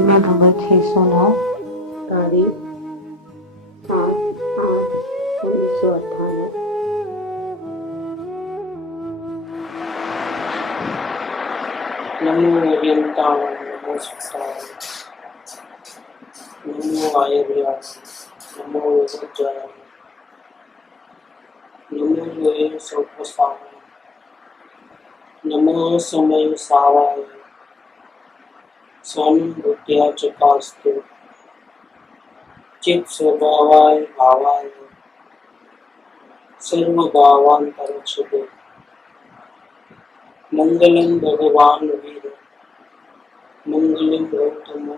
Shrimad number 609 तारीख 8/8/1998। नमो अयंताय नमो सुताय नमो आयर्याय नमो वज्राय नमो ये सौपसाय नमो समय सावाय स्वानुभूत्या चकास्तु चित् स्वभावाय भावाय सर्वभावांतरच्छिदे मंगलम भगवान वीर मंगलम गौतमो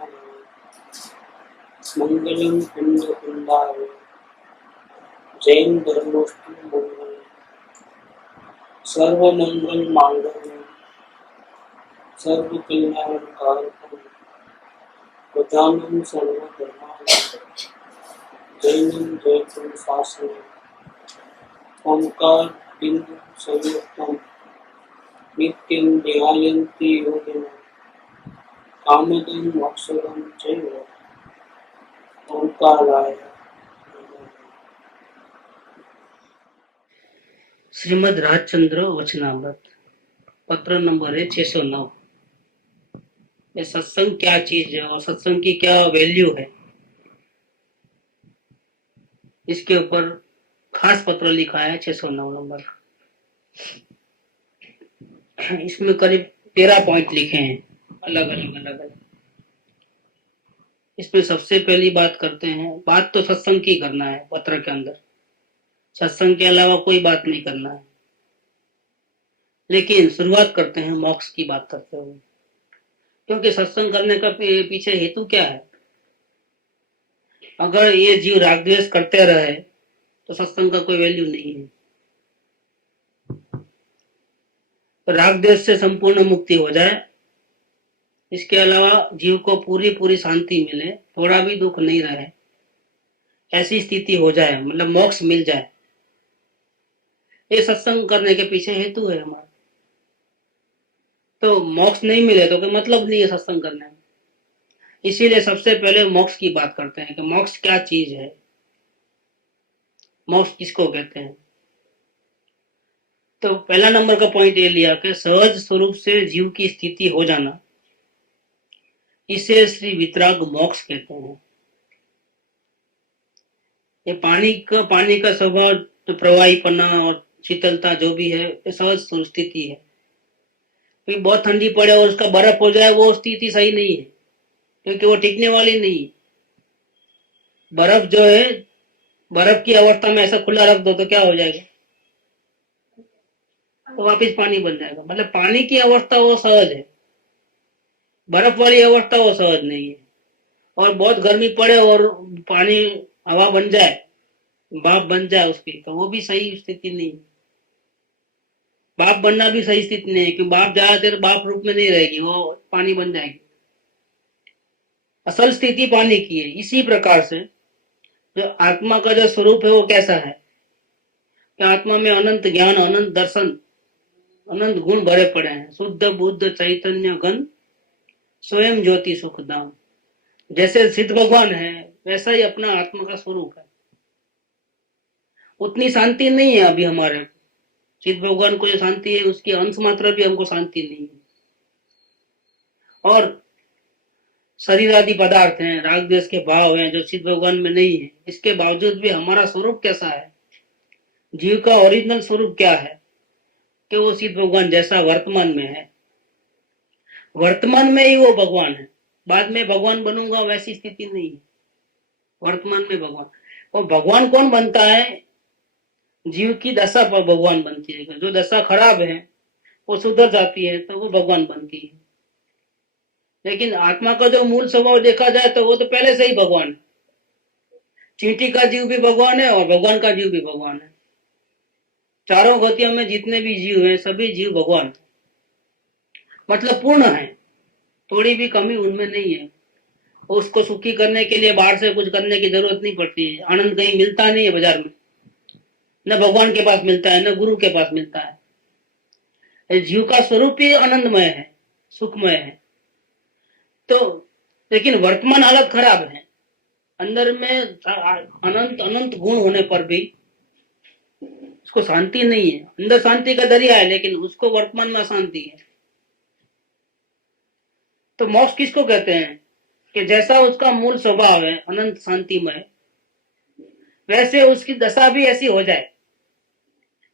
मंगलम कुंड कुंडाय जैन धर्मोष्टि मंगल सर्वमंगल मांगल्य सर्व कल्याण कारकम प्रधानम सर्वधर्माय जैनम जयपुर शासन ओंकार बिंदु संयुक्तम नित्यं ध्यायन्ति योगिनः कामदं मोक्षदं चैव ओंकाराय नमः। श्रीमद् राजचंद्र वचनामृत पत्र नंबर है 609। ये सत्संग क्या चीज है और सत्संग की क्या वैल्यू है, इसके ऊपर खास पत्र लिखा है 609 नंबर। इसमें करीब 13 पॉइंट लिखे हैं, अलग अलग। इसमें सबसे पहली बात करते हैं, बात तो सत्संग की करना है पत्र के अंदर, सत्संग के अलावा कोई बात नहीं करना है। लेकिन शुरुआत करते हैं मोक्ष की बात करते हुए, क्योंकि सत्संग करने का पीछे हेतु क्या है। अगर ये जीव राग द्वेष करते रहे तो सत्संग का कोई वैल्यू नहीं है। राग द्वेष से संपूर्ण मुक्ति हो जाए, इसके अलावा जीव को पूरी शांति मिले, थोड़ा भी दुख नहीं रहे, ऐसी स्थिति हो जाए, मतलब मोक्ष मिल जाए, ये सत्संग करने के पीछे हेतु है हमारा। तो मोक्ष नहीं मिले तो कोई मतलब नहीं है सत्संग करने में। इसीलिए सबसे पहले मोक्ष की बात करते हैं कि मोक्ष क्या चीज है, मोक्ष किसको कहते हैं। तो पहला नंबर का पॉइंट ये लिया कि सहज स्वरूप से जीव की स्थिति हो जाना, इसे श्री वितराग मोक्ष कहते हैं। ये पानी का स्वभाव तो प्रवाहीपना और शीतलता जो भी है, ये सहज स्थिति है। फिर बहुत ठंडी पड़े और उसका बर्फ हो जाए, वो स्थिति सही नहीं है, क्योंकि वो टिकने वाली नहीं है। बर्फ जो है, बर्फ की अवस्था में ऐसा खुला रख दो तो क्या हो जाएगा, तो वापिस पानी बन जाएगा। मतलब पानी की अवस्था वो सहज है, बर्फ वाली अवस्था वो सहज नहीं है। और बहुत गर्मी पड़े और पानी हवा बन जाए, भाप बन जाए उसकी, तो वो भी सही स्थिति नहीं है। भाप बनना भी सही स्थिति नहीं है, क्योंकि भाप ज्यादा देर भाप रूप में नहीं रहेगी, वो पानी बन जाएगी। असल स्थिति पानी की है। इसी प्रकार से जो आत्मा का जो स्वरूप है वो कैसा है कि आत्मा में अनंत ज्ञान, अनंत दर्शन, अनंत गुण भरे पड़े हैं। शुद्ध बुद्ध चैतन्य घन स्वयं ज्योति सुखधाम। जैसे सिद्ध भगवान है वैसा ही अपना आत्मा का स्वरूप है। उतनी शांति नहीं है अभी हमारे। सिद्ध भगवान को जो शांति है उसकी अंश मात्र भी हमको शांति नहीं है। और शरीर आदि पदार्थ हैं, राग द्वेष के भाव हैं जो सिद्ध भगवान में नहीं है। इसके बावजूद भी हमारा स्वरूप कैसा है, जीव का ओरिजिनल स्वरूप क्या है कि वो सिद्ध भगवान जैसा वर्तमान में है। वर्तमान में ही वो भगवान है, बाद में भगवान बनूंगा वैसी स्थिति नहीं है। वर्तमान में भगवान। और भगवान कौन बनता है, जीव की दशा पर भगवान बनती है। जो दशा खराब है वो सुधर जाती है तो वो भगवान बनती है। लेकिन आत्मा का जो मूल स्वभाव देखा जाए तो वो तो पहले से ही भगवान है। चींटी का जीव भी भगवान है और भगवान का जीव भी भगवान है। चारों गतियों में जितने भी जीव हैं सभी जीव भगवान है, मतलब पूर्ण है, थोड़ी भी कमी उनमें नहीं है। उसको सुखी करने के लिए बाहर से कुछ करने की जरूरत नहीं पड़ती है। आनंद कहीं मिलता नहीं है बाजार में, न भगवान के पास मिलता है न गुरु के पास मिलता है। जीव का स्वरूप ही आनंदमय है, सुखमय है। तो लेकिन वर्तमान हालत खराब है। अंदर में अनंत अनंत गुण होने पर भी उसको शांति नहीं है। अंदर शांति का दरिया है, लेकिन उसको वर्तमान में अशांति है। तो मोक्ष किसको कहते हैं कि जैसा उसका मूल स्वभाव है अनंत शांतिमय, वैसे उसकी दशा भी ऐसी हो जाए,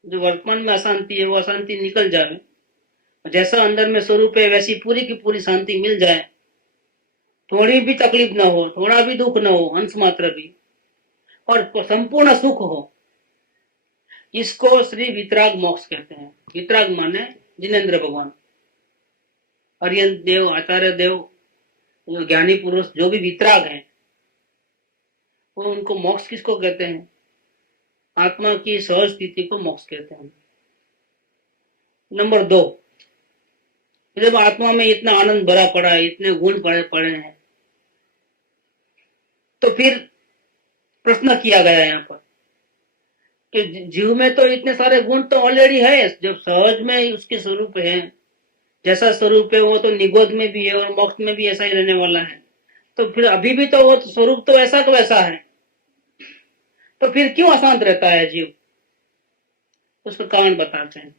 जो वर्तमान में अशांति है वो अशांति निकल जाए, जैसा अंदर में स्वरूप है वैसी पूरी की पूरी शांति मिल जाए, थोड़ी भी तकलीफ ना हो, थोड़ा भी दुख ना हो, अंश मात्र भी, और संपूर्ण सुख हो। इसको श्री वितराग मोक्ष कहते हैं। वितराग माने जिनेन्द्र भगवान, अर्यंत देव, आचार्य देव, ज्ञानी पुरुष जो भी वितराग हैं, वो उनको मोक्ष किसको कहते हैं? आत्मा की सहज स्थिति को मोक्ष कहते हैं। नंबर 2, जब आत्मा में इतना आनंद भरा पड़ा है, इतने गुण पड़े हैं, तो फिर प्रश्न किया गया यहाँ पर कि जीव में तो इतने सारे गुण तो ऑलरेडी है, जब सहज में उसके स्वरूप है, जैसा स्वरूप है वो तो निगोद में भी है और मोक्ष में भी ऐसा ही रहने वाला है, तो फिर अभी भी तो वो स्वरूप तो ऐसा का वैसा है, तो फिर क्यों अशांत रहता है जीव? उसका कारण बताते हैं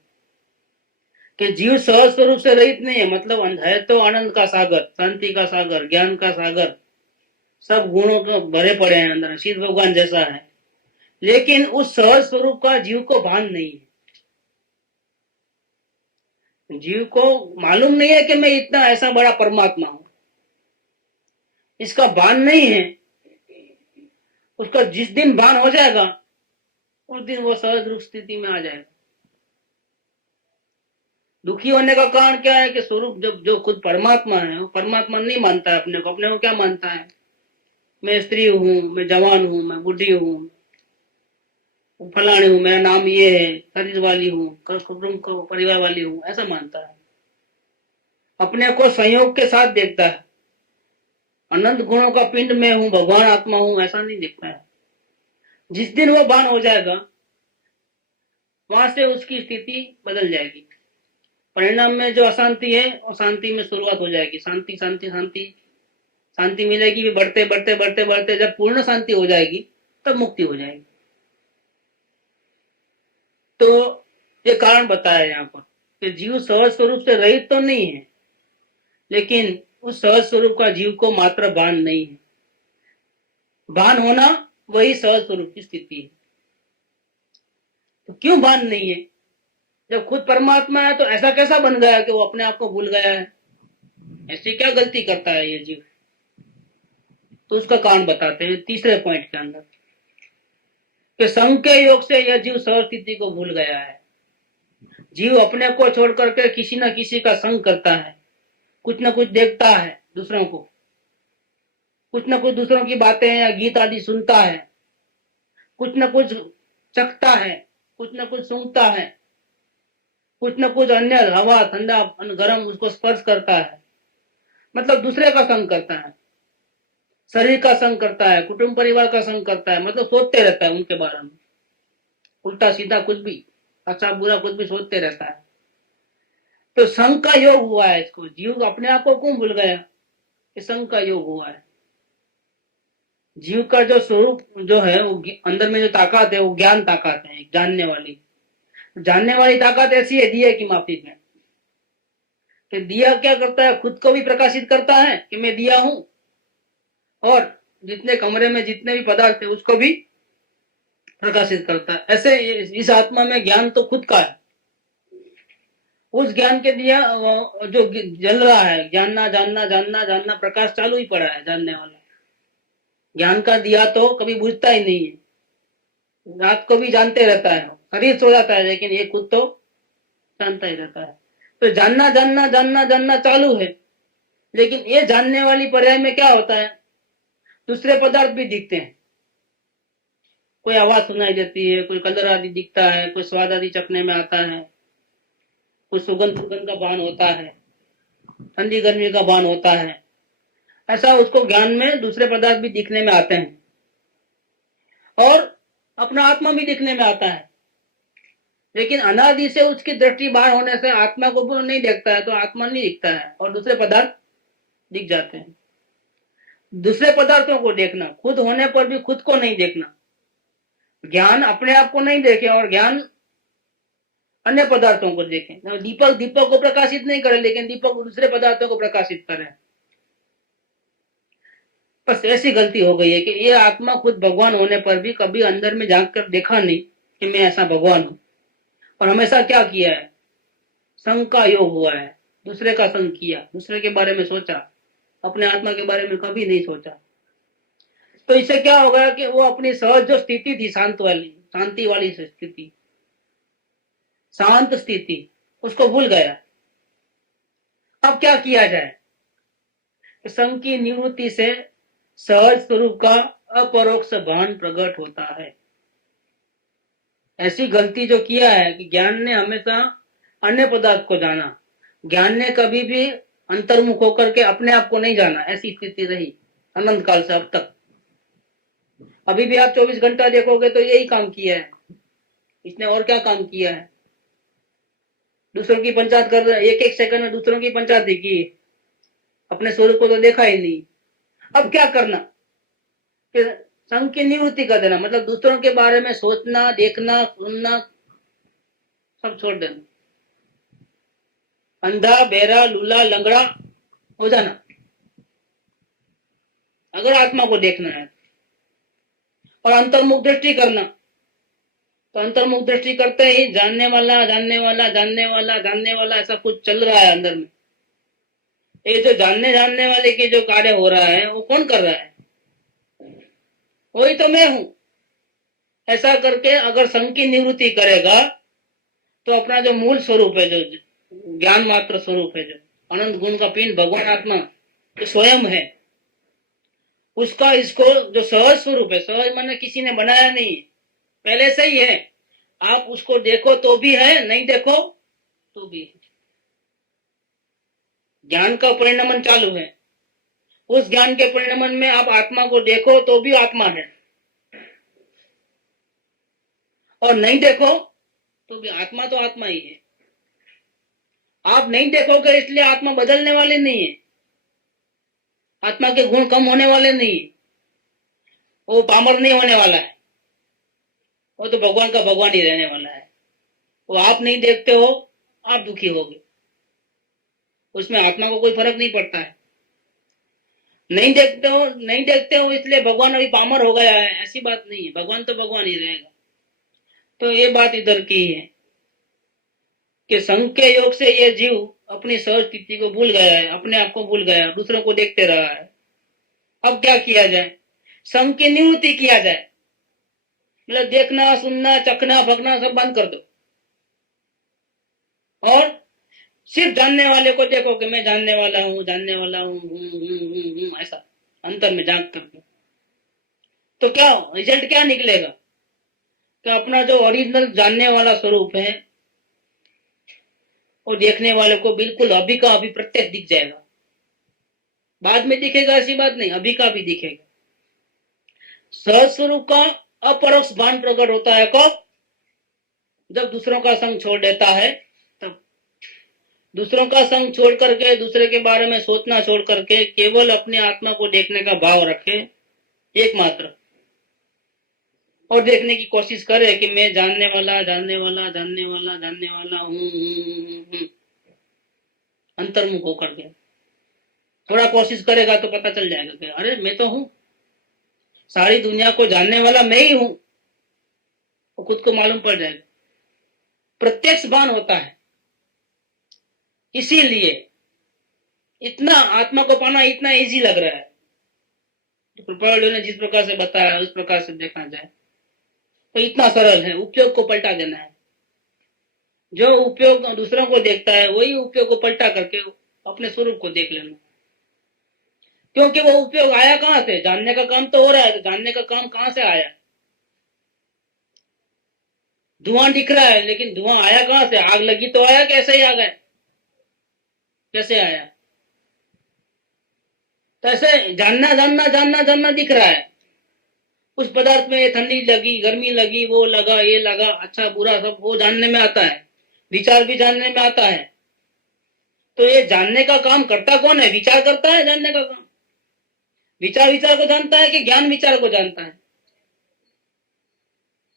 कि जीव सहज स्वरूप से रहित नहीं है, मतलब है तो आनंद का सागर, शांति का सागर, ज्ञान का सागर, सब गुणों के भरे पड़े हैं अंदर, शिव भगवान जैसा है, लेकिन उस सहज स्वरूप का जीव को भान नहीं है। जीव को मालूम नहीं है कि मैं इतना ऐसा बड़ा परमात्मा हूं, इसका भान नहीं है। उसका जिस दिन भान हो जाएगा उस दिन वो सहज रूप स्थिति में आ जाएगा। दुखी होने का कारण क्या है कि स्वरूप जब जो खुद परमात्मा है वो परमात्मा नहीं मानता है अपने को क्या मानता है? मैं स्त्री हूं, मैं जवान हूं, मैं बुढ़ी हूं, फलाने हूं, मेरा नाम ये है, शरीर वाली हूं, कुटुंब को परिवार वाली हूं, ऐसा मानता है। अपने को संयोग के साथ देखता है, अनंत गुणों का पिंड में हूं, भगवान आत्मा हूं, ऐसा नहीं दिखता है। जिस दिन वो भान हो जाएगा वहां से उसकी स्थिति बदल जाएगी। परिणाम में जो अशांति है और शांति में शुरुआत हो जाएगी। शांति शांति शांति शांति मिलेगी, भी बढ़ते बढ़ते बढ़ते बढ़ते जब पूर्ण शांति हो जाएगी तब मुक्ति हो जाएगी। तो ये कारण बताया यहाँ पर कि जीव सहज स्वरूप से रहित तो नहीं है, लेकिन उस सहज स्वरूप का जीव को मात्र भान नहीं है। भान होना वही सहज स्वरूप की स्थिति है। तो क्यों भान नहीं है? जब खुद परमात्मा है तो ऐसा कैसा बन गया कि वो अपने आप को भूल गया है? ऐसी क्या गलती करता है ये जीव? तो उसका कारण बताते हैं तीसरे पॉइंट के अंदर कि संग के योग से यह जीव सहज स्थिति को भूल गया है। जीव अपने को छोड़ करके किसी न किसी का संग करता है, कुछ न कुछ देखता है दूसरों को, कुछ न कुछ दूसरों की बातें या गीत आदि सुनता है, कुछ न कुछ चखता है, कुछ न कुछ सूंघता है, कुछ न कुछ अन्य हवा, ठंडा गर्म उसको स्पर्श करता है, मतलब दूसरे का संग करता है, शरीर का संग करता है, कुटुंब परिवार का संग करता है, मतलब सोचते रहता है उनके बारे में, उल्टा सीधा कुछ भी, अच्छा बुरा कुछ भी सोचते रहता है। तो संग का योग हुआ है इसको। जीव अपने आप को क्यों भूल गया? कि संग का योग हुआ है। जीव का जो स्वरूप जो है वो अंदर में जो ताकत है वो ज्ञान ताकत है, जानने वाली ताकत ऐसी है दिया की माफी में कि दिया क्या करता है? खुद को भी प्रकाशित करता है कि मैं दिया हूं, और जितने कमरे में जितने भी पदार्थ है उसको भी प्रकाशित करता है। ऐसे इस आत्मा में ज्ञान तो खुद का है। उस ज्ञान के दिया जो जल रहा है, जानना जानना जानना जानना, प्रकाश चालू ही पड़ा है जानने वाला। ज्ञान का दिया तो कभी बुझता ही नहीं है, रात को भी जानते रहता है, शरीर सो जाता है लेकिन ये खुद तो जानता ही रहता है। तो जानना जानना जानना जानना चालू है, लेकिन ये जानने वाली पर्याय में क्या होता है? दूसरे पदार्थ भी दिखते हैं, कोई आवाज सुनाई देती है, कोई कलर आदि दिखता है, कोई स्वाद आदि चखने में आता है, कोई सुगंध का भान होता है, ठंडी गर्मी का भान होता है। ऐसा उसको ज्ञान में दूसरे पदार्थ भी दिखने में आते हैं, और अपना आत्मा भी दिखने में आता है। लेकिन अनादि से उसकी दृष्टि बाहर होने से आत्मा को नहीं देखता है, तो आत्मा नहीं दिखता है और दूसरे पदार्थ दिख जाते हैं। दूसरे पदार्थों को देखना, खुद होने पर भी खुद को नहीं देखना। ज्ञान अपने आप को नहीं देखे और ज्ञान अन्य पदार्थों को देखें। दीपक दीपक को प्रकाशित नहीं करे, लेकिन दीपक दूसरे पदार्थों को प्रकाशित करे। बस ऐसी गलती हो गई है कि ये आत्मा खुद भगवान होने पर भी कभी अंदर में झांक कर देखा नहीं कि मैं ऐसा भगवान हूं, और हमेशा क्या किया है, संग का योग हुआ है, दूसरे का संग किया, दूसरे के बारे में सोचा, अपने आत्मा के बारे में कभी नहीं सोचा। तो इससे क्या हो गया कि वो अपनी सहज जो स्थिति थी, शांत वाली, शांति वाली स्थिति, शांत स्थिति, उसको भूल गया। अब क्या किया जाए? संग की निवृत्ति से सहज स्वरूप का अपरोक्ष भान प्रकट होता है। ऐसी गलती जो किया है कि ज्ञान ने हमेशा अन्य पदार्थ को जाना, ज्ञान ने कभी भी अंतर्मुख होकर के अपने आप को नहीं जाना। ऐसी स्थिति रही अनंत काल से अब तक। अभी भी आप 24 घंटा देखोगे तो यही काम किया है इसने, और क्या काम किया है? दूसरों की पंचायत कर रहा है, एक एक सेकंड में दूसरों की पंचायत की, अपने स्वरूप को तो देखा ही नहीं। अब क्या करना? संग की निवृत्ति कर देना, मतलब दूसरों के बारे में सोचना, देखना, सुनना सब छोड़ देना। अंधा, बहरा, लूला, लंगड़ा हो जाना अगर आत्मा को देखना है। और अंतर्मुख दृष्टि करना, तो अंतर्मुख दृष्टि करते ही जानने वाला जानने वाला जानने वाला जानने वाला ऐसा कुछ चल रहा है अंदर में। ये जो जानने जानने वाले की जो कार्य हो रहा है वो कौन कर रहा है? वही तो मैं हूं। ऐसा करके अगर संग की निवृत्ति करेगा तो अपना जो मूल स्वरूप है, जो ज्ञान मात्र स्वरूप है, जो अनंत गुण का पिंड भगवान आत्मा जो स्वयं है, उसका इसको जो सहज स्वरूप है, सहज माने किसी ने बनाया नहीं, पहले से ही है। आप उसको देखो तो भी है, नहीं देखो तो भी है। ज्ञान का परिणमन चालू है, उस ज्ञान के परिणमन में आप आत्मा को देखो तो भी आत्मा है, और नहीं देखो तो भी आत्मा तो आत्मा ही है। आप नहीं देखोगे इसलिए आत्मा बदलने वाले नहीं है, आत्मा के गुण कम होने वाले नहीं है, वो पामर नहीं होने वाला है, वो तो भगवान का भगवान ही रहने वाला है। वो आप नहीं देखते हो, आप दुखी होगे, उसमें आत्मा को कोई फर्क नहीं पड़ता है। नहीं देखते हो इसलिए भगवान अभी पामर हो गया है, ऐसी बात नहीं है, भगवान तो भगवान ही रहेगा। तो ये बात इधर की है कि संग के योग से ये जीव अपनी सहज स्थिति को भूल गया है, अपने आप को भूल गया, दूसरों को देखते रहा है। अब क्या किया जाए? संग की निवृत्ति किया जाए, मतलब देखना, सुनना, चखना, भगना सब बंद कर दो, और सिर्फ जानने वाले को देखो कि मैं जानने वाला हूं, जानने वाला हूं, ऐसा अंतर में झांक करके। तो क्या रिजल्ट क्या निकलेगा कि अपना जो ओरिजिनल जानने वाला स्वरूप है वो देखने वाले को बिल्कुल अभी का अभी प्रत्यक्ष दिख जाएगा। बाद में दिखेगा ऐसी बात नहीं, अभी का भी दिखेगा। सहज स्वरूप का अपरोक्ष भान प्रकट होता है कब? जब दूसरों का संग छोड़ देता है तब। दूसरों का संग छोड़ करके, दूसरे के बारे में सोचना छोड़ करके केवल अपने आत्मा को देखने का भाव रखे एकमात्र, और देखने की कोशिश करे कि मैं जानने वाला जानने वाला जानने वाला जानने वाला हूं। अंतर्मुख होकर के थोड़ा कोशिश करेगा तो पता चल जाएगा कि अरे मैं तो हूं, सारी दुनिया को जानने वाला मैं ही हूं, तो खुद को मालूम पड़ जाएगा। प्रत्यक्ष भान होता है। इसीलिए इतना आत्मा को पाना इतना इजी लग रहा है। तो कृपालु ने जिस प्रकार से बताया उस प्रकार से देखा जाए तो इतना सरल है। उपयोग को पलटा देना है। जो उपयोग दूसरों को देखता है वही उपयोग को पलटा करके अपने स्वरूप को देख लेना। क्योंकि वो उपयोग आया कहां से? जानने का काम तो हो रहा है, तो जानने का काम कहां से आया? धुआं दिख रहा है, लेकिन धुआं आया कहां से? आग लगी तो आया, कैसे ही आ गए? कैसे आया? तो ऐसे जानना जानना जानना जानना दिख रहा है। उस पदार्थ में ठंडी लगी, गर्मी लगी, वो लगा, ये लगा, अच्छा बुरा सब वो जानने में आता है। विचार भी जानने में आता है। तो ये जानने का काम करता कौन है? विचार करता है जानने का काम। विचार विचार को जानता है कि ज्ञान विचार को जानता है?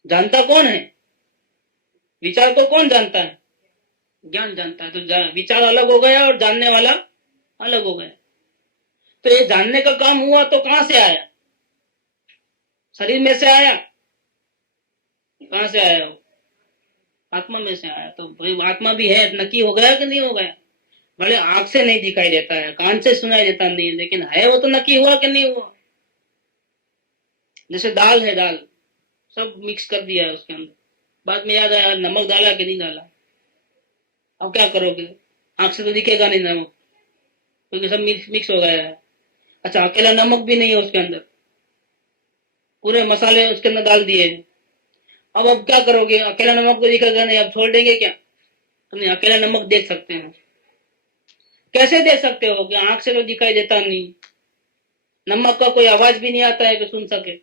जानता कौन है? विचार को कौन जानता है? ज्ञान जानता है। तो विचार अलग हो गया और जानने वाला अलग हो गया। तो ये जानने का काम हुआ तो कहां से आया? शरीर में से आया? कहां से आया वो? आत्मा में से आया। तो भाई आत्मा भी है, नक्की हो गया कि नहीं हो गया? भले आंख से नहीं दिखाई देता है, कान से सुनाई देता नहीं है, लेकिन है वो तो नक्की हुआ कि नहीं हुआ? जैसे दाल है, दाल सब मिक्स कर दिया है उसके अंदर, बाद में याद आया नमक डाला कि नहीं डाला। अब क्या करोगे? आंख से तो दिखेगा नहीं नमक, क्योंकि सब मिक्स मिक्स हो गया है। अच्छा, अकेला नमक भी नहीं है उसके अंदर, पूरे मसाले उसके अंदर डाल दिए हैं। अब क्या करोगे? अकेला नमक तो दिखेगा नहीं, अब छोड़ देंगे क्या? तो नहीं, अकेला नमक देख सकते हैं। कैसे देख सकते हो कि आंख से तो दिखाई देता नहीं, नमक का कोई आवाज भी नहीं आता है कि सुन सके,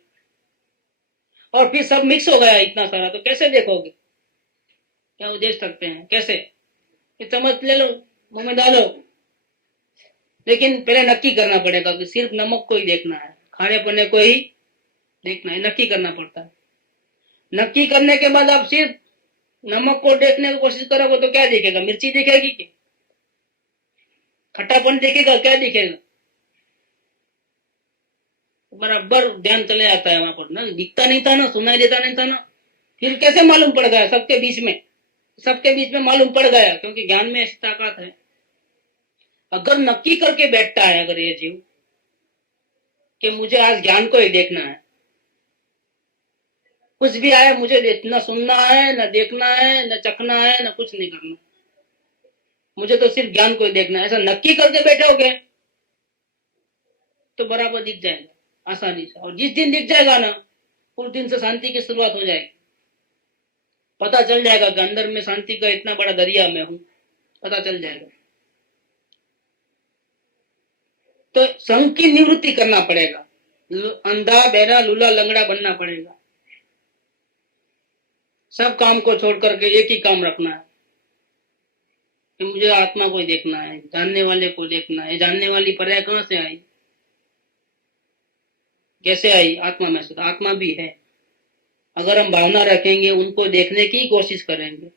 और फिर सब मिक्स हो गया इतना सारा, तो कैसे देखोगे? क्या वो देख सकते हैं? कैसे? ये चम्मच ले लो, मुंह में डालो, लेकिन पहले नक्की करना पड़ेगा कि सिर्फ नमक को ही देखना है, खाने पीने को ही देखना है, नक्की करना पड़ता है। नक्की करने के बाद आप सिर्फ नमक को देखने की कोशिश करोगे तो क्या दिखेगा? मिर्ची दिखेगी क्या? खट्टापन दिखेगा? क्या दिखेगा? बराबर ध्यान चले आता है वहां पर ना, दिखता नहीं था ना, सुनाई देता नहीं था ना, फिर कैसे मालूम पड़ गया? सबके बीच में, सबके बीच में मालूम पड़ गया, क्योंकि ज्ञान में ऐसी ताकत है। अगर नक्की करके बैठता है अगर ये जीव कि मुझे आज ज्ञान को ही देखना है, कुछ भी आए मुझे न सुनना है, न देखना है, न चखना है, न कुछ नहीं करना, मुझे तो सिर्फ ज्ञान को ही देखना है, ऐसा नक्की करके बैठोगे तो बराबर दिख जाएगा आसानी से। और जिस दिन दिख जाएगा ना, उस दिन से शांति की शुरुआत हो जाएगी। पता चल जाएगा कि अंदर में शांति का इतना बड़ा दरिया में हूं, पता चल जाएगा। तो संग की निवृत्ति करना पड़ेगा, अंधा बहरा लूला लंगड़ा बनना पड़ेगा। सब काम को छोड़ करके एक ही काम रखना है कि मुझे आत्मा को देखना है, जानने वाले को देखना है। जानने वाली पर्याय कहां से आई? कैसे आई? आत्मा में से। तो आत्मा भी है, अगर हम भावना रखेंगे, उनको देखने की कोशिश करेंगे,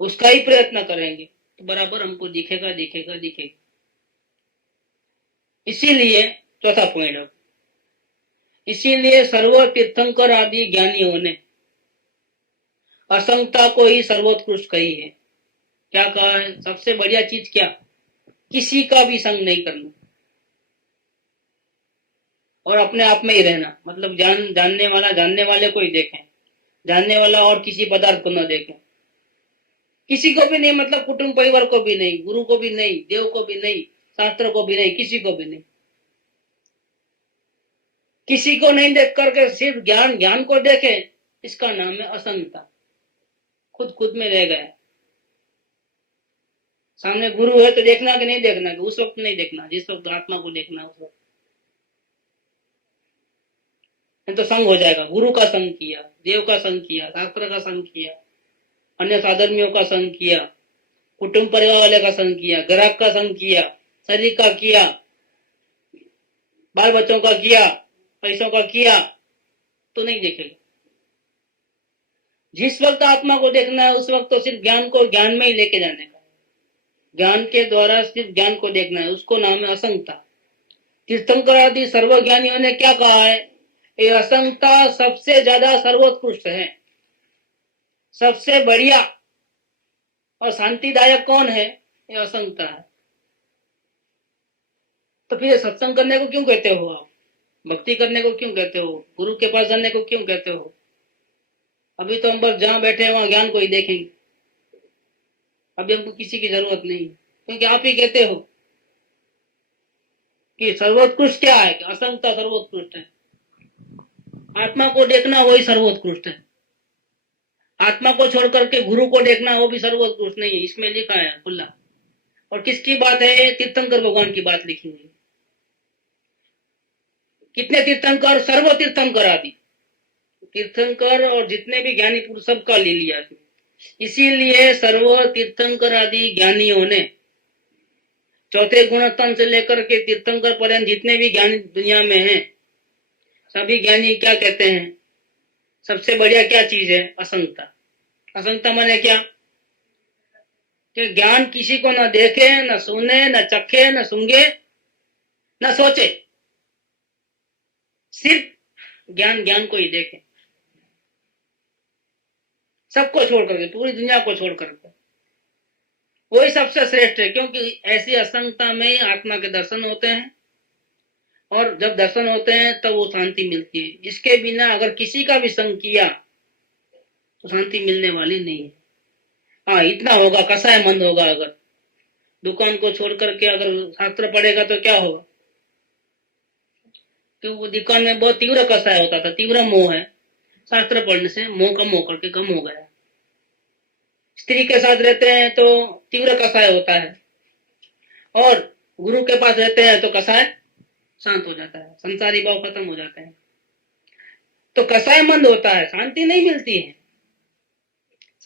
उसका ही प्रयत्न करेंगे, तो बराबर हमको दिखेगा दिखेगा दिखेगा। इसीलिए चौथा पॉइंट, इसीलिए सर्व तीर्थंकर आदि ज्ञानियों ने असंगता को ही सर्वोत्कृष्ट कही है। क्या कहा है? सबसे बढ़िया चीज क्या? किसी का भी संग नहीं करना और अपने आप में ही रहना। मतलब जानने वाला जानने वाले को ही देखें, जानने वाला और किसी पदार्थ को न देखें, किसी को भी नहीं, मतलब कुटुंब परिवार को भी नहीं, गुरु को भी नहीं, देव को भी नहीं, शास्त्र को भी नहीं, किसी को भी नहीं, किसी को नहीं देख करके सिर्फ ज्ञान ज्ञान को देखे, इसका नाम है असंगता। खुद खुद में रह गया। सामने गुरु है तो देखना कि नहीं देखना? कि उस वक्त नहीं देखना जिस वक्त आत्मा को देखना, उस वक्त तो संग हो जाएगा। गुरु का संग किया, देव का संग किया, शास्त्र का संग किया, अन्य साधर्मियों का संग किया, कुटुंब परिवार वाले का संग किया, ग्राहक का संग किया, शरीर का किया, बाल बच्चों का किया, पैसों का किया, तो नहीं देखेगा। जिस वक्त आत्मा को देखना है उस वक्त तो सिर्फ ज्ञान को ज्ञान में ही लेके जाने का, ज्ञान के द्वारा सिर्फ ज्ञान को देखना है, उसको नाम है असंगता। तीर्थंकर आदि सर्वज्ञानियों ने क्या कहा है? ये असंगता सबसे ज्यादा सर्वोत्कृष्ट है, सबसे बढ़िया और शांतिदायक कौन है? ये असंगता है। तो फिर सत्संग करने को क्यों कहते हो आप? भक्ति करने को क्यों कहते हो? गुरु के पास जाने को क्यों कहते हो? अभी तो हम बस जहां बैठे हैं वहां ज्ञान को ही देखेंगे, अभी हमको किसी की जरूरत नहीं, क्योंकि आप ही कहते हो कि सर्वोत्कृष्ट क्या है? कि असंगता सर्वोत्कृष्ट है। आत्मा को देखना वही सर्वोत्कृष्ट है। आत्मा को छोड़ करके गुरु को देखना वो भी सर्वोत्कृष्ट नहीं है, इसमें लिखा है खुला। और किसकी बात है? तीर्थंकर भगवान की बात लिखी हुई। कितने तीर्थंकर? सर्व तीर्थंकर आदि तीर्थंकर और जितने भी ज्ञानी पुरुष सबका ले लिया। इसीलिए सर्व तीर्थंकर आदि ज्ञानियों ने चौथे गुणस्तम से लेकर के तीर्थंकर पर्यंत जितने भी ज्ञानी दुनिया में हैं, सभी ज्ञानी क्या कहते हैं, सबसे बढ़िया क्या चीज है? असंगता। असंगता माने क्या? कि ज्ञान किसी को न देखे, न सुने, न चखे, न सूंघे, न सोचे, सिर्फ ज्ञान ज्ञान को ही देखे, सबको छोड़ करके, पूरी दुनिया को छोड़ करके। वही सबसे श्रेष्ठ है, क्योंकि ऐसी असंगता में ही आत्मा के दर्शन होते हैं, और जब दर्शन होते हैं तब वो शांति मिलती है। इसके बिना अगर किसी का भी संग किया तो शांति मिलने वाली नहीं है। हाँ, इतना होगा, कसाय मंद होगा। अगर दुकान को छोड़ करके अगर शास्त्र पढ़ेगा तो क्या होगा? तो वो दुकान में बहुत तीव्र कसाय होता था, तीव्र मोह है। शास्त्र पढ़ने से मोह कम होकर के कम हो गया। स्त्री के साथ रहते हैं तो तीव्र कसाय होता है, और गुरु के पास रहते हैं तो कसाय शांत हो जाता है, संसारी भाव खत्म हो जाते हैं। तो कसाय मंद होता है, शांति नहीं मिलती है।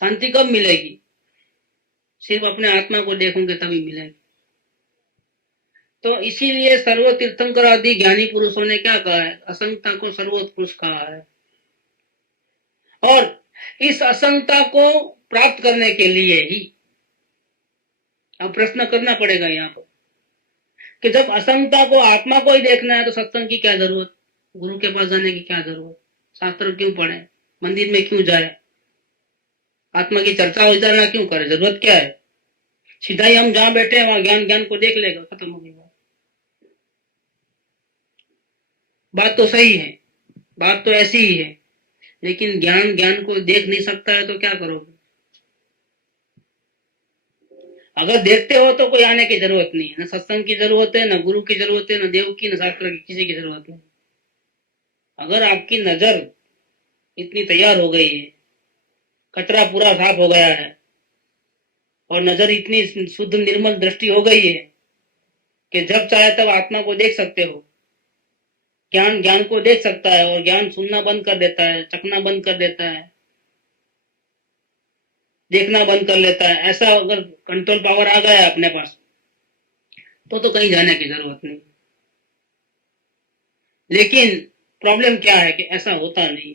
शांति कब मिलेगी? सिर्फ अपने आत्मा को देखोगे तभी मिलेगी। तो इसीलिए सर्व तीर्थंकर आदि ज्ञानी पुरुषों ने क्या कहा है? असंगता को सर्वोत्कृष्ट कहा है। और इस असंगता को प्राप्त करने के लिए ही अब प्रश्न करना पड़ेगा यहाँ पर कि जब असंगता को, आत्मा को ही देखना है तो सत्संग की क्या जरूरत, गुरु के पास जाने की क्या जरूरत, शास्त्र क्यों पढ़े, मंदिर में क्यों जाए, आत्मा की चर्चा विचारना क्यों करे, जरूरत क्या है? सीधा ही हम जहां बैठे हैं वहां ज्ञान ज्ञान को देख लेगा, खत्म हो गया। बात तो सही है, बात तो ऐसी ही है, लेकिन ज्ञान ज्ञान को देख नहीं सकता है तो क्या करोगे? अगर देखते हो तो कोई आने की जरूरत नहीं है, न सत्संग की जरूरत है, न गुरु की जरूरत है, न देव की, न शास्त्र की, किसी की जरूरत है। अगर आपकी नजर इतनी तैयार हो गई है, कचरा पूरा साफ हो गया है, और नजर इतनी शुद्ध निर्मल दृष्टि हो गई है कि जब चाहे तब आत्मा को देख सकते हो, ज्ञान ज्ञान को देख सकता है, और ज्ञान सुनना बंद कर देता है, चखना बंद कर देता है, देखना बंद कर लेता है, ऐसा अगर कंट्रोल पावर आ गया अपने पास तो कहीं जाने की जरूरत नहीं। लेकिन प्रॉब्लम क्या है कि ऐसा होता नहीं।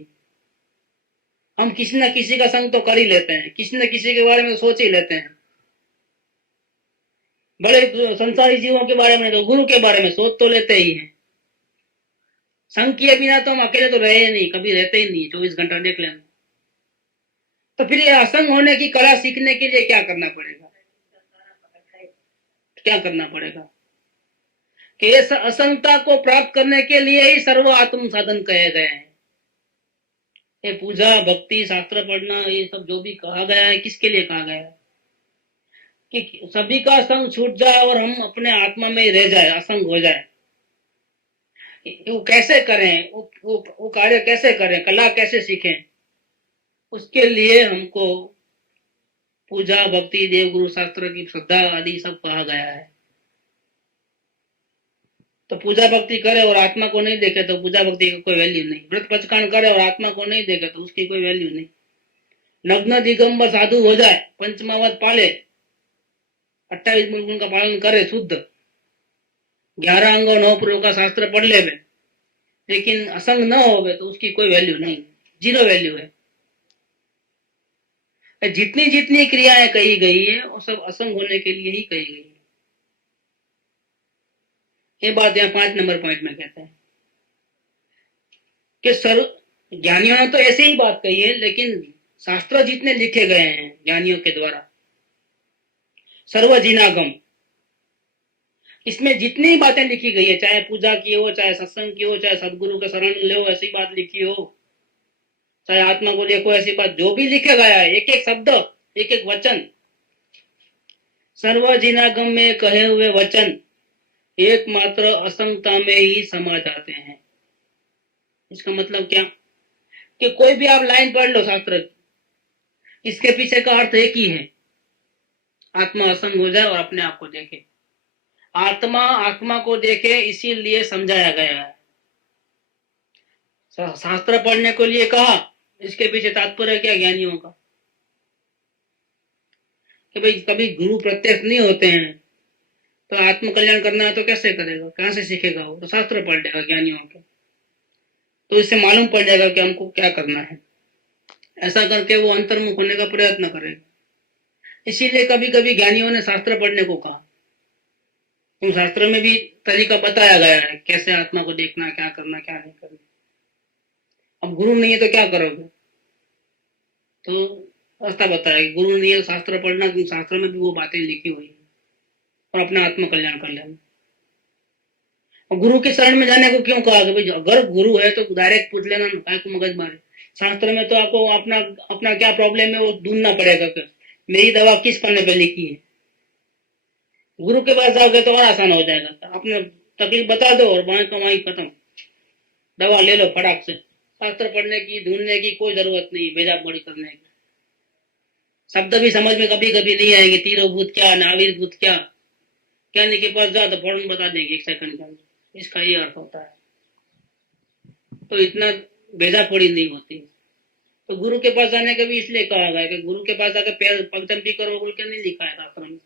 हम किसी न किसी का संग तो कर ही लेते हैं, किसी न किसी के बारे में सोच ही लेते हैं। बड़े संसारी जीवों के बारे में तो, गुरु के बारे में सोच तो लेते ही हैं। संग किए बिना तो हम अकेले तो रहे ही नहीं, कभी रहते ही नहीं, 24 घंटा देख लेना। तो फिर ये असंग होने की कला सीखने के लिए क्या करना पड़ेगा? क्या करना पड़ेगा कि इस असंगता को प्राप्त करने के लिए ही सर्व आत्म साधन कहे गए हैं। ये पूजा, भक्ति, शास्त्र पढ़ना, ये सब जो भी कहा गया है, किसके लिए कहा गया है? कि सभी का संग छूट जाए और हम अपने आत्मा में ही रह जाए, असंग हो जाए। वो कैसे करें, वो कार्य कैसे करें, कला कैसे सीखें? उसके लिए हमको पूजा, भक्ति, देव गुरु, शास्त्र की श्रद्धा आदि सब कहा गया है। तो पूजा भक्ति करे और आत्मा को नहीं देखे तो पूजा भक्ति की कोई वैल्यू नहीं। व्रत पचकान करे और आत्मा को नहीं देखे तो उसकी कोई वैल्यू नहीं। नग्न दिगंबर साधु हो जाए, पंचमावत पाले, 28 मूल गुण का पालन करे, शुद्ध 11 अंग और 9 पूर्व का शास्त्र पढ़ ले, लेकिन असंग न हो तो उसकी कोई वैल्यू नहीं, जीरो वैल्यू है। जितनी जितनी क्रियाएं कही गई है वो सब असंग होने के लिए ही कही गई है। ये बात यहाँ 5 नंबर पॉइंट में कहते हैं कि सर्व ज्ञानियों ने तो ऐसे ही बात कही है, लेकिन शास्त्र जितने लिखे गए हैं ज्ञानियों के द्वारा, सर्वजिनागम, इसमें जितनी बातें लिखी गई है, चाहे पूजा की हो, चाहे सत्संग की हो, चाहे सदगुरु के शरण ले हो, ऐसी बात लिखी हो, चाहे आत्मा को देखो, ऐसी बात जो भी लिखा गया है, एक एक शब्द, एक एक वचन, सर्वजिनागम में कहे हुए वचन एकमात्र असंगता में ही समा जाते हैं। इसका मतलब क्या कि कोई भी आप लाइन पढ़ लो शास्त्र, इसके पीछे का अर्थ एक ही है, आत्मा असंग हो जाए और अपने आप को देखे। आत्मा आत्मा को देखे इसीलिए समझाया गया है। शास्त्र पढ़ने के लिए कहा, इसके पीछे तात्पर्य क्या ज्ञानियों का कि भाई कभी गुरु प्रत्यक्ष नहीं होते हैं, तो आत्मकल्याण करना है तो कैसे करेगा, कहाँ से सीखेगा वो? तो शास्त्र पढ़ लेगा ज्ञानियों के, तो इससे मालूम पड़ जाएगा कि हमको क्या करना है। ऐसा करके वो अंतर्मुख होने का प्रयत्न करेगा। इसीलिए कभी कभी ज्ञानियों ने शास्त्र पढ़ने को कहा। तो शास्त्र में भी तरीका बताया गया है कैसे आत्मा को देखना, क्या करना क्या नहीं करना। अब गुरु नहीं है तो क्या करोगे? तो रास्ता बताया कि गुरु नहीं है, शास्त्र पढ़ना, क्योंकि शास्त्र में भी वो बातें लिखी हुई है, और अपना आत्मकल्याण कर लेना। और गुरु के शरण में जाने को क्यों कहा? भाई अगर गुरु है तो डायरेक्ट पूछ लेना, काय को मगज मारे। शास्त्र में तो आपको अपना अपना क्या प्रॉब्लम है वो ढूंढना पड़ेगा कि मेरी दवा किस पन्ने पे लिखी है। गुरु के पास जाओगे तो और आसान हो जाएगा, अपने तकलीफ बता दो और वहीं का वहीं खत्म, दवा ले लो फटाक से। शास्त्र पढ़ने की, ढूंढने की कोई जरूरत नहीं, भेजा बड़ी करने की। शब्द भी समझ में कभी कभी नहीं आएंगे, तीरोभूत क्या, नाविर्भूत क्या, ज्ञानी के पास जाओ तो फौरन बता देंगे 1 सेकंड के अंदर इसका ये अर्थ होता है। तो इतना भेजा पड़ी नहीं होती। तो गुरु के पास जाने का भी इसलिए कहा गया कि गुरु के पास जाकर पैर पंचम भी करो, बोल के नहीं लिखा है शास्त्र में।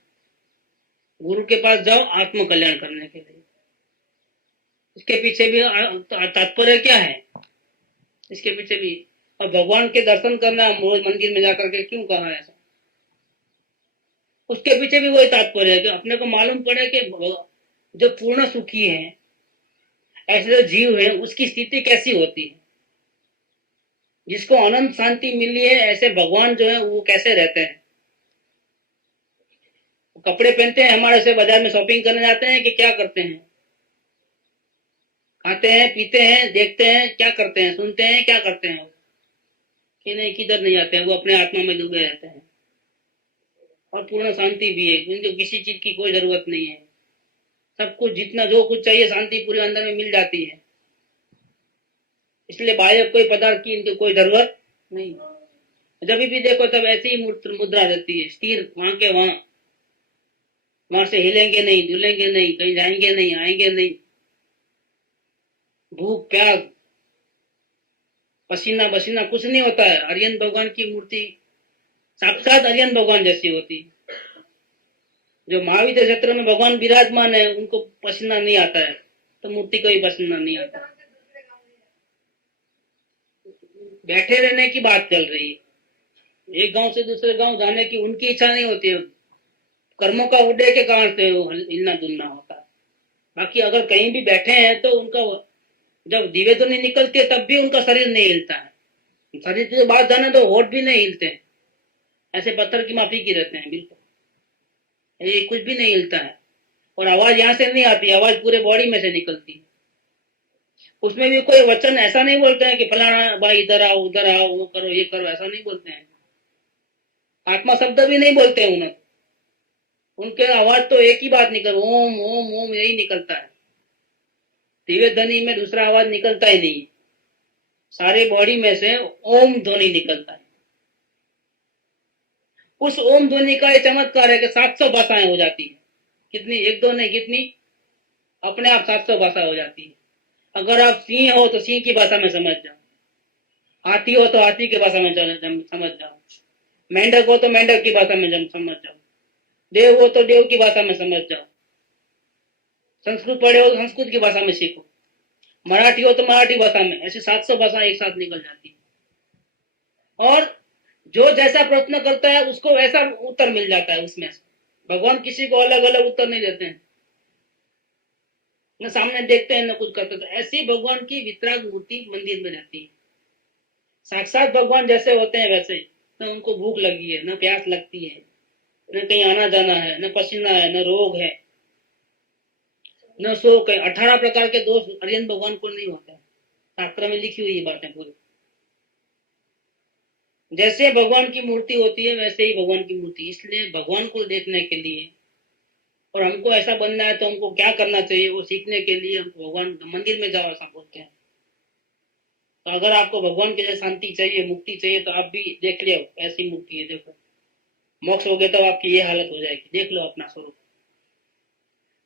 गुरु के पास जाओ आत्मकल्याण करने के लिए। इसके पीछे भी तात्पर्य क्या है, इसके पीछे भी। और भगवान के दर्शन करना रोज मंदिर में जाकर के क्यों कहा है ऐसा? उसके पीछे भी वही तात्पर्य है कि अपने को मालूम पड़े कि जो पूर्ण सुखी है, ऐसे जो जीव है, उसकी स्थिति कैसी होती है। जिसको अनंत शांति मिली है, ऐसे भगवान जो है वो कैसे रहते हैं। कपड़े पहनते हैं हमारे से, बाजार में शॉपिंग करने जाते हैं कि क्या करते हैं? खाते हैं, पीते हैं, देखते हैं, क्या करते हैं? सुनते हैं, क्या करते हैं? कि नहीं, किधर नहीं जाते हैं, वो अपने आत्मा में डूबे रहते हैं। और पूर्ण शांति भी है, उनको किसी चीज की कोई जरूरत नहीं है। सब कुछ जितना जो कुछ चाहिए शांति पूरे अंदर में मिल जाती है। इसलिए बाहर कोई पदार्थ की इनकी कोई जरूरत नहीं। जब भी देखो तब ऐसी ही मुद्रा रहती है, स्थिर, वहां के वहां। वहां से हिलेंगे नहीं, डुलेंगे नहीं, कहीं जाएंगे नहीं, आएंगे नहीं। भूख प्यास पसीना बसीना कुछ नहीं होता है। आर्यन भगवान की मूर्ति साक्षात आर्यन भगवान जैसी होती है। जो महावीर क्षेत्र में भगवान विराजमान है उनको पसीना नहीं आता है, तो मूर्ति को ही पसीना नहीं आता। बैठे रहने की बात चल रही है। एक गांव से दूसरे गांव जाने की उनकी इच्छा नहीं होती है, कर्मों का उदय के कारण से हिलना डुलना होता है। बाकी अगर कहीं भी बैठे हैं तो उनका जब दिव्य ध्वनि निकलती है तब भी उनका शरीर नहीं हिलता है। शरीर की बात जाने तो होठ भी नहीं हिलते हैं, ऐसे पत्थर की माफी की रहते हैं बिल्कुल, ये कुछ भी नहीं हिलता है। और आवाज यहाँ से नहीं आती, आवाज पूरे बॉडी में से निकलती है। उसमें भी कोई वचन ऐसा नहीं बोलते हैं कि फलाना भाई इधर आओ उधर आओ, वो करो ये करो, ऐसा नहीं बोलते हैं। आत्मा शब्द भी नहीं बोलते हैं उन्हें। उनके आवाज तो एक ही बात निकल, ओम ओम ओम यही निकलता है। दिव्य ध्वनि में दूसरा आवाज निकलता ही नहीं। सारे बॉडी में से ओम ध्वनि निकलता है। उस ओम ध्वनि का ये चमत्कार है कि 700 भाषाएं हो जाती है। कितनी? एक दो नहीं, कितनी? अपने आप 700 भाषा हो जाती है। अगर आप सिंह हो तो सिंह की भाषा में समझ जाओ, हाथी हो तो हाथी की भाषा में समझ जाओ, मेंढक हो तो मेंढक की भाषा में समझ जाओ, देव हो तो देव की भाषा में समझ जाओ, संस्कृत पढ़े हो तो संस्कृत की भाषा में सीखो, मराठी हो तो मराठी भाषा में। ऐसी 700 भाषा एक साथ निकल जाती है। और जो जैसा प्रश्न करता है उसको वैसा उत्तर मिल जाता है उसमें। भगवान किसी को अलग अलग उत्तर नहीं देते हैं, न सामने देखते हैं न कुछ करते। तो ऐसी भगवान की वितराग मूर्ति मंदिर में रहती है। साक्षात भगवान जैसे होते हैं वैसे। न उनको भूख लगी है, न प्यास लगती है, न कहीं आना जाना है, न पसीना है, न रोग है, न शोक है। 18 प्रकार के दोष आर्यन भगवान को नहीं होते। शास्त्र में लिखी हुई बातें पूरी। जैसे भगवान की मूर्ति होती है वैसे ही भगवान की मूर्ति। इसलिए भगवान को देखने के लिए और हमको ऐसा बनना है तो हमको क्या करना चाहिए वो सीखने के लिए हमको भगवान मंदिर में जाओ ऐसा बोलते हैं। तो अगर आपको भगवान के लिए शांति चाहिए, मुक्ति चाहिए, तो आप भी देख लियो, ऐसी मुक्ति है। देखो मोक्ष हो गया तो आपकी ये हालत हो जाएगी, देख लो अपना स्वरूप।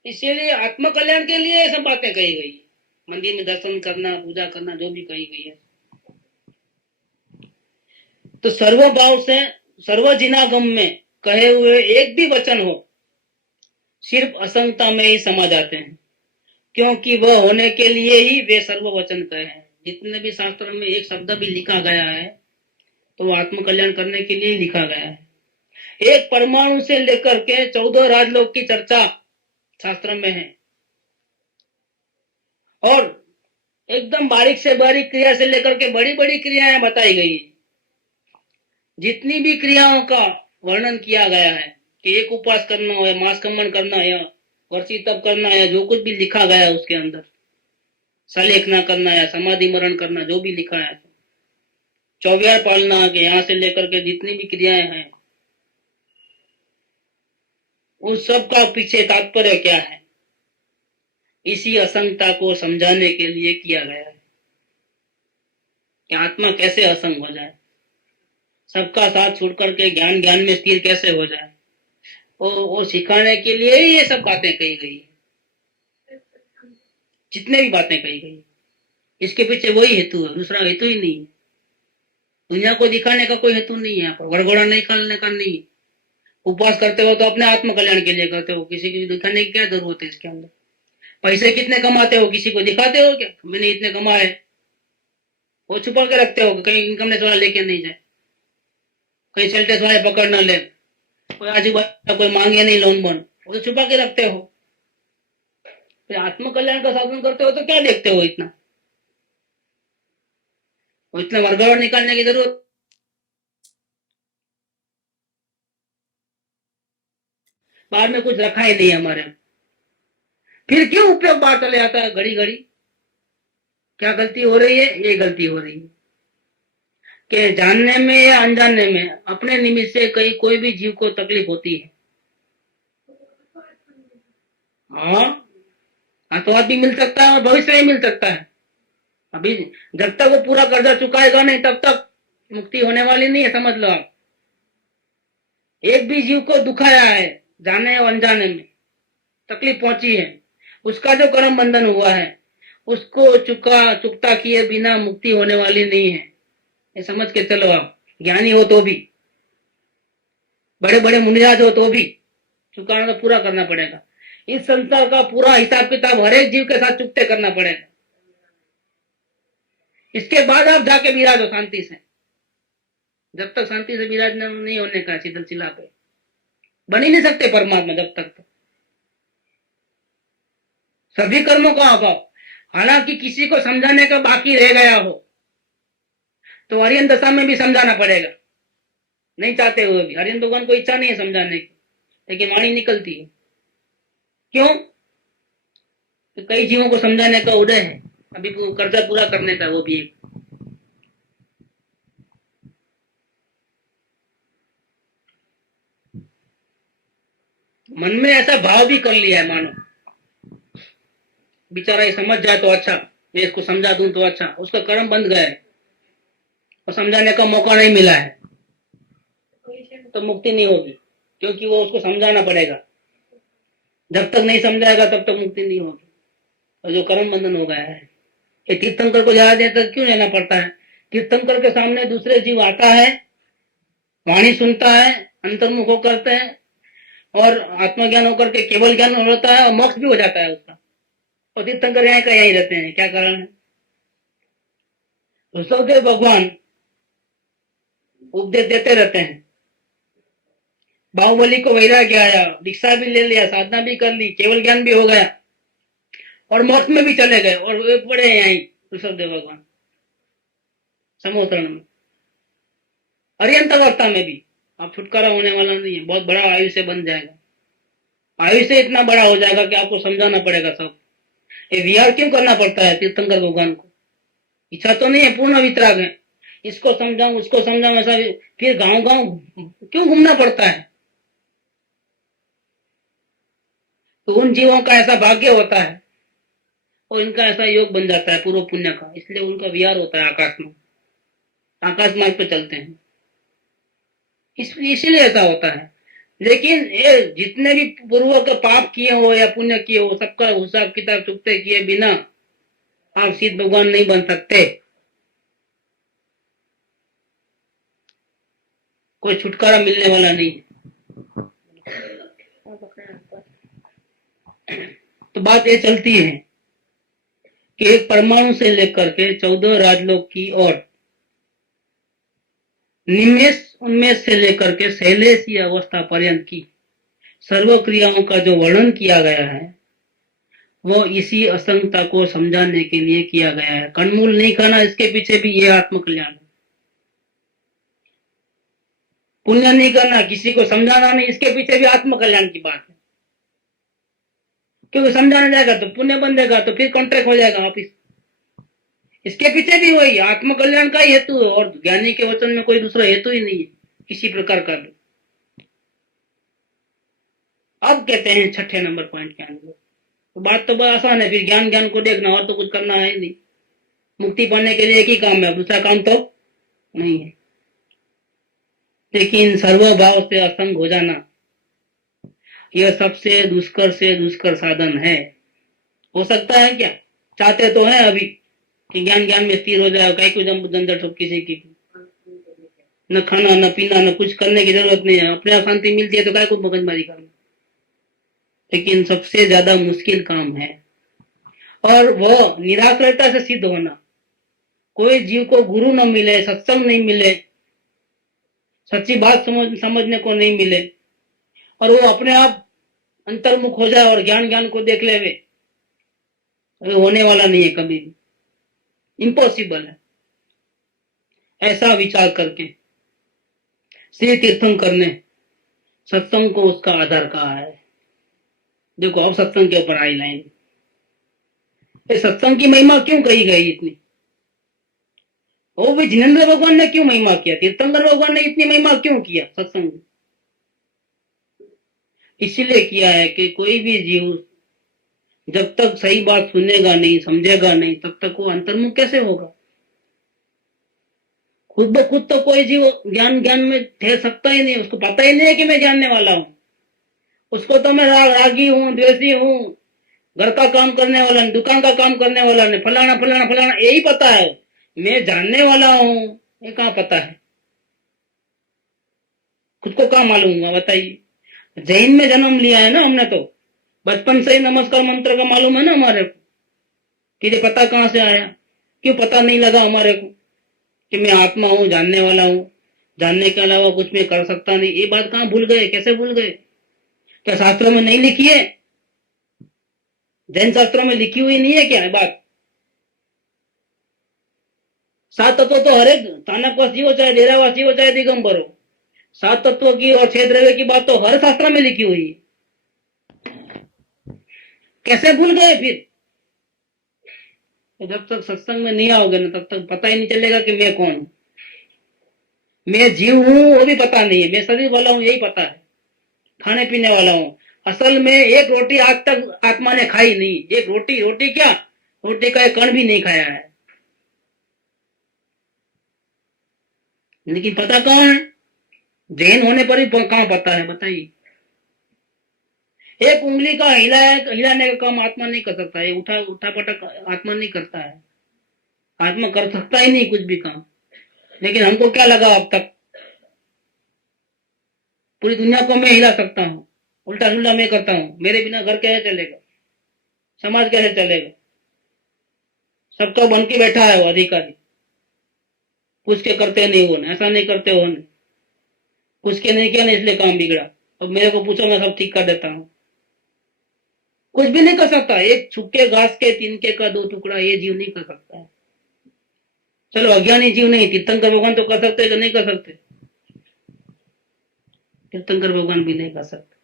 इसीलिए आत्मकल्याण के लिए ये सब बातें कही गई है। मंदिर में दर्शन करना, पूजा करना, जो भी कही गई है। तो सर्वभाव से सर्वजिनागम में कहे हुए एक भी वचन हो, सिर्फ असंगता में ही समा जाते हैं, क्योंकि वह होने के लिए ही वे सर्ववचन कहे हैं। जितने भी शास्त्रों में एक शब्द भी लिखा गया है तो वो आत्म कल्याण करने के लिए लिखा गया है। एक परमाणु से लेकर के 14 राजलोक की चर्चा शास्त्र में है, और एकदम बारीक से बारीक क्रिया से लेकर के बड़ी बड़ी क्रियाएं बताई गई है। जितनी भी क्रियाओं का वर्णन किया गया है कि एक उपवास करना हो या मांस करना या वर्षी तप करना या जो कुछ भी लिखा गया है उसके अंदर, सलेखना करना या समाधि मरण करना, जो भी लिखा है, चौबियार पालना के यहाँ से लेकर के जितनी भी क्रियाएं हैं, उस सब का पीछे तात्पर्य क्या है? इसी असंगता को समझाने के लिए किया गया है कि आत्मा कैसे असंग हो जाए, सबका साथ छोड़ करके ज्ञान ज्ञान में स्थिर कैसे हो जाए, वो सिखाने के लिए ही ये सब बातें कही गई है। जितने भी बातें कही गई इसके पीछे वही हेतु है, दूसरा हेतु ही नहीं है। दुनिया को दिखाने का कोई हेतु नहीं है, यहाँ पर वरघोड़ा निकालने का नहीं। उपवास करते हो तो अपने आत्म कल्याण के लिए करते हो, किसी को दिखाने की क्या जरूरत है इसके अंदर? पैसे कितने कमाते हो, किसी को दिखाते हो क्या मैंने इतने कमाए? वो छुपा के रखते हो, कहीं इनकम टैक्स वाला लेके नहीं जाए, कहीं सेल टैक्स वाले पकड़ ना ले, कोई आजू बाजू कोई मांगे नहीं लोन बोन, वो तो छुपा के रखते हो। फिर आत्म कल्याण का साधन करते हो तो क्या देखते हो इतना? वो इतना वर्गवार निकालने की जरूरत? बाद में कुछ रखा ही नहीं हमारे। फिर क्यों उपयोग बाहर चले आता है घड़ी घड़ी? क्या गलती हो रही है? ये गलती हो रही है कि जानने में या अनजाने में अपने निमित्त से कहीं कोई भी जीव को तकलीफ होती है। हाँ, आत्मवाद भी मिल सकता है और भविष्य भी मिल सकता है। अभी जब तक वो पूरा कर्जा चुकाएगा नहीं तब तक मुक्ति होने वाली नहीं है, समझ लो आप। एक भी जीव को दुखाया है, जाने और अनजाने में तकलीफ पहुंची है, उसका जो कर्म बंधन हुआ है उसको चुकता किए बिना मुक्ति होने वाली नहीं है। ये समझ के चलो आप। ज्ञानी हो तो भी, बड़े बड़े मुनिराज हो तो भी चुकाना तो पूरा करना पड़ेगा। इस संसार का पूरा हिसाब किताब हर एक जीव के साथ चुकते करना पड़ेगा। इसके बाद आप जाके विराजो शांति से। जब तक शांति से विराज नहीं होने का शीतल शिला पे बन ही नहीं सकते परमात्मा जब तक। तो सभी कर्मों का अभाव, हालांकि किसी को समझाने का बाकी रह गया हो तो हरियन दशा में भी समझाना पड़ेगा, नहीं चाहते हुए भी। हरियन भगवान को इच्छा नहीं है समझाने की, लेकिन वाणी निकलती है। क्यों? तो कई जीवों को समझाने का उदय है, अभी कर्जा पूरा करने का, वो भी एक। मन में ऐसा भाव भी कर लिया है मानो बेचारा ये समझ जाए तो अच्छा, मैं इसको समझा दूं तो अच्छा, उसका कर्म बंध गया है और समझाने का मौका नहीं मिला है तो मुक्ति नहीं होगी, क्योंकि वो उसको समझाना पड़ेगा। जब तक नहीं समझाएगा तब तक मुक्ति नहीं होगी। और जो कर्म बंधन हो गया है, ये तीर्थंकर को ज्यादा देर तक क्यों लेना पड़ता है? तीर्थंकर के सामने दूसरे जीव आता है, वाणी सुनता है, अंतर्मुख होकर करते हैं और आत्मज्ञान होकर के केवल ज्ञान होता है और मोक्ष भी हो जाता है उसका। और तीर्थंकर यहाँ का यहीं रहते हैं, क्या कारण है? ऋषभदेव भगवान उपदेश देते रहते हैं। बाहुबली को वैराग्य आया, दीक्षा भी ले लिया, साधना भी कर ली, केवल ज्ञान भी हो गया और मोक्ष में भी चले गए, और वे पड़े हैं यहीं ऋषभदेव भगवान समोतरण में। अरियंत अवस्था में भी आप छुटकारा होने वाला नहीं है, बहुत बड़ा आयुष्य बन जाएगा। आयुष्य इतना बड़ा हो जाएगा कि आपको समझाना पड़ेगा सब। ये विहार क्यों करना पड़ता है तीर्थंकर भगवान को? इच्छा तो नहीं है, पूर्ण वितराग है, इसको समझाऊं उसको समझाऊं, ऐसा फिर गांव गांव क्यों घूमना पड़ता है? तो उन जीवों का ऐसा भाग्य होता है और इनका ऐसा योग बन जाता है पूर्व पुण्य का, इसलिए उनका विहार होता है आकाश में, आकाश मार्ग पे चलते हैं, इसलिए ऐसा होता है। लेकिन ये जितने भी पूर्व के पाप किए हो या पुण्य किए हो, सबका हिसाब किताब चुकते किए बिना आप सिद्ध भगवान नहीं बन सकते। कोई छुटकारा मिलने वाला नहीं। तो बात ये चलती है कि एक परमाणु से लेकर के 14 राजलोक की और निमेष उन्मेष से लेकर के शैलेशीय अवस्था पर्यंत की सर्व क्रियाओं का जो वर्णन किया गया है वो इसी असंगता को समझाने के लिए किया गया है। कंदमूल नहीं खाना, इसके पीछे भी ये आत्मकल्याण है। पुण्य नहीं करना, किसी को समझाना नहीं, इसके पीछे भी आत्मकल्याण की बात है। क्योंकि समझाना जाएगा तो पुण्य बन जाएगा, तो फिर कॉन्ट्रैक्ट हो जाएगा वापिस। इसके पीछे भी वही आत्मकल्याण का ही हेतु है, और ज्ञानी के वचन में कोई दूसरा हेतु ही नहीं है किसी प्रकार का भी। अब कहते हैं 6ठे नंबर पॉइंट के अंदर, तो बात तो बड़ा आसान है, फिर ज्ञान ज्ञान को देखना, और तो कुछ करना है नहीं। मुक्ति पाने के लिए एक ही काम है, दूसरा काम तो नहीं है। लेकिन सर्वभाव से असंग हो जाना यह सबसे दुष्कर से दुष्कर साधन है। हो सकता है क्या? चाहते तो है अभी कि ज्ञान ज्ञान में स्थिर हो जाए, कहीं को झंझट हो किसी की, न खाना न पीना न कुछ करने की जरूरत नहीं है, अपने आप शांति मिलती है तो काय को मगजमारी करना। लेकिन सबसे ज्यादा मुश्किल काम है, और वो निराश्रयता से सिद्ध होना। कोई जीव को गुरु न मिले, सत्संग नहीं मिले, सच्ची बात समझने को नहीं मिले, और वो अपने आप अंतर्मुख हो जाए और ज्ञान ज्ञान को देख ले, वे होने वाला नहीं है कभी भी, इम्पॉसिबल है। ऐसा विचार करके श्री तीर्थंकर ने सत्संग को उसका आधार कहा है। देखो अब सत्संग के ऊपर आई लाइन, ये सत्संग की महिमा क्यों कही गई इतनी? वो भी जिनेन्द्र भगवान ने क्यों महिमा किया, तीर्थंकर भगवान ने इतनी महिमा क्यों किया सत्संग? इसीलिए किया है कि कोई भी जीव जब तक सही बात सुनेगा नहीं, समझेगा नहीं, तब तक वो अंतर्मुख कैसे होगा? खुद ब खुद तो कोई जीव ज्ञान ज्ञान में ठहर सकता ही नहीं, उसको पता ही नहीं है कि मैं जानने वाला हूं। उसको तो मैं रागी हूँ, द्वेषी हूँ, घर का काम करने वाला, दुकान का काम करने वाला ने, फलाना फलाना फलाना, यही पता है। मैं जानने वाला हूँ ये कहाँ पता है? खुद को कहाँ मालूम हुआ बताइए? जैन में जन्म लिया है ना हमने, तो बचपन से ही नमस्कार मंत्र का मालूम है ना हमारे को, कि ये पता कहाँ से आया? क्यों पता नहीं लगा हमारे को कि मैं आत्मा हूँ, जानने वाला हूँ, जानने के अलावा कुछ मैं कर सकता नहीं? ये बात कहाँ भूल गए, कैसे भूल गए? क्या शास्त्रों में नहीं लिखी है? जैन शास्त्रों में लिखी हुई नहीं है क्या है बात? 7 तत्व तो हर एक स्थानकवासी हो, चाहे डेरावासी हो, चाहे दिगंबर हो, 7 तत्व की और 6 द्रव्य की बात तो हर शास्त्र में लिखी हुई है। कैसे भूल गए फिर? तो जब तक सत्संग में नहीं आओगे ना, तब तक पता ही नहीं चलेगा कि मैं कौन हूं। मैं जीव हूं वो भी पता नहीं है, मैं शरीर वाला हूं यही पता है, खाने पीने वाला हूं। असल में एक रोटी आज तक आत्मा ने खाई नहीं, एक रोटी, रोटी क्या, रोटी का एक कण भी नहीं खाया है। लेकिन पता कौन है? जैन होने पर भी कहां पता है बताइए? एक उंगली का हिलाने का काम आत्मा नहीं कर सकता है, उठा उठा पटक आत्मा नहीं करता है, आत्मा कर सकता ही नहीं कुछ भी काम। लेकिन हमको क्या लगा अब तक, पूरी दुनिया को मैं हिला सकता हूँ, उल्टा सुल्टा मैं करता हूँ, मेरे बिना घर कैसे चलेगा, समाज कैसे चलेगा? सबका बन के बैठा है वो अधिकारी, पूछ के करते नहीं हो, ऐसा नहीं करते हो, पूछ के नहीं किया ना इसलिए काम बिगड़ा, अब मेरे को पूछो मैं सब ठीक कर देता हूँ। कुछ भी नहीं कर सकता, एक छुके घास के तिनके का 2 टुकड़ा ये जीव नहीं कर सकता है। चलो अज्ञानी जीव नहीं, तीर्थंकर भगवान तो कर सकते कि नहीं कर सकते? तीर्थंकर भगवान भी नहीं कर सकते।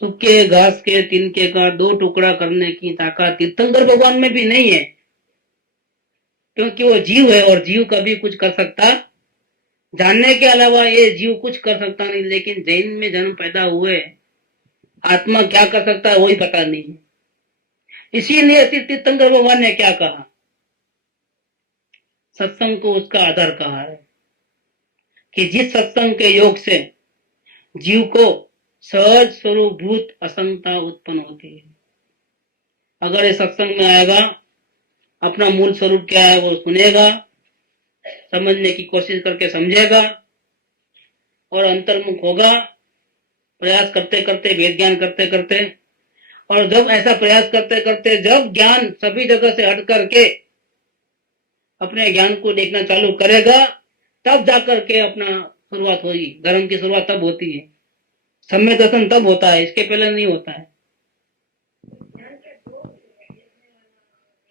सूखे घास के तिनके का 2 टुकड़ा करने की ताकत तीर्थंकर भगवान में भी नहीं है, क्योंकि वो जीव है और जीव कभी कुछ कर सकता, जानने के अलावा ये जीव कुछ कर सकता नहीं। लेकिन जैन में जन्म पैदा हुए, आत्मा क्या कर सकता है वही पता नहीं है। इसीलिए तीर्थंकर भगवान ने क्या कहा, सत्संग को उसका आधार कहा है, कि जिस सत्संग के योग से जीव को सहज स्वरूपभूत असंगता उत्पन्न होती है। अगर ये सत्संग में आएगा, अपना मूल स्वरूप क्या है वो सुनेगा, समझने की कोशिश करके समझेगा और अंतर्मुख होगा, प्रयास करते करते, वेद ज्ञान करते करते और जब ऐसा प्रयास करते करते जब ज्ञान सभी जगह से हट करके अपने ज्ञान को देखना चालू करेगा, तब जाकर के अपना शुरुआत होगी। धर्म की शुरुआत तब होती है, सम्यक दर्शन तब होता है, इसके पहले नहीं होता है।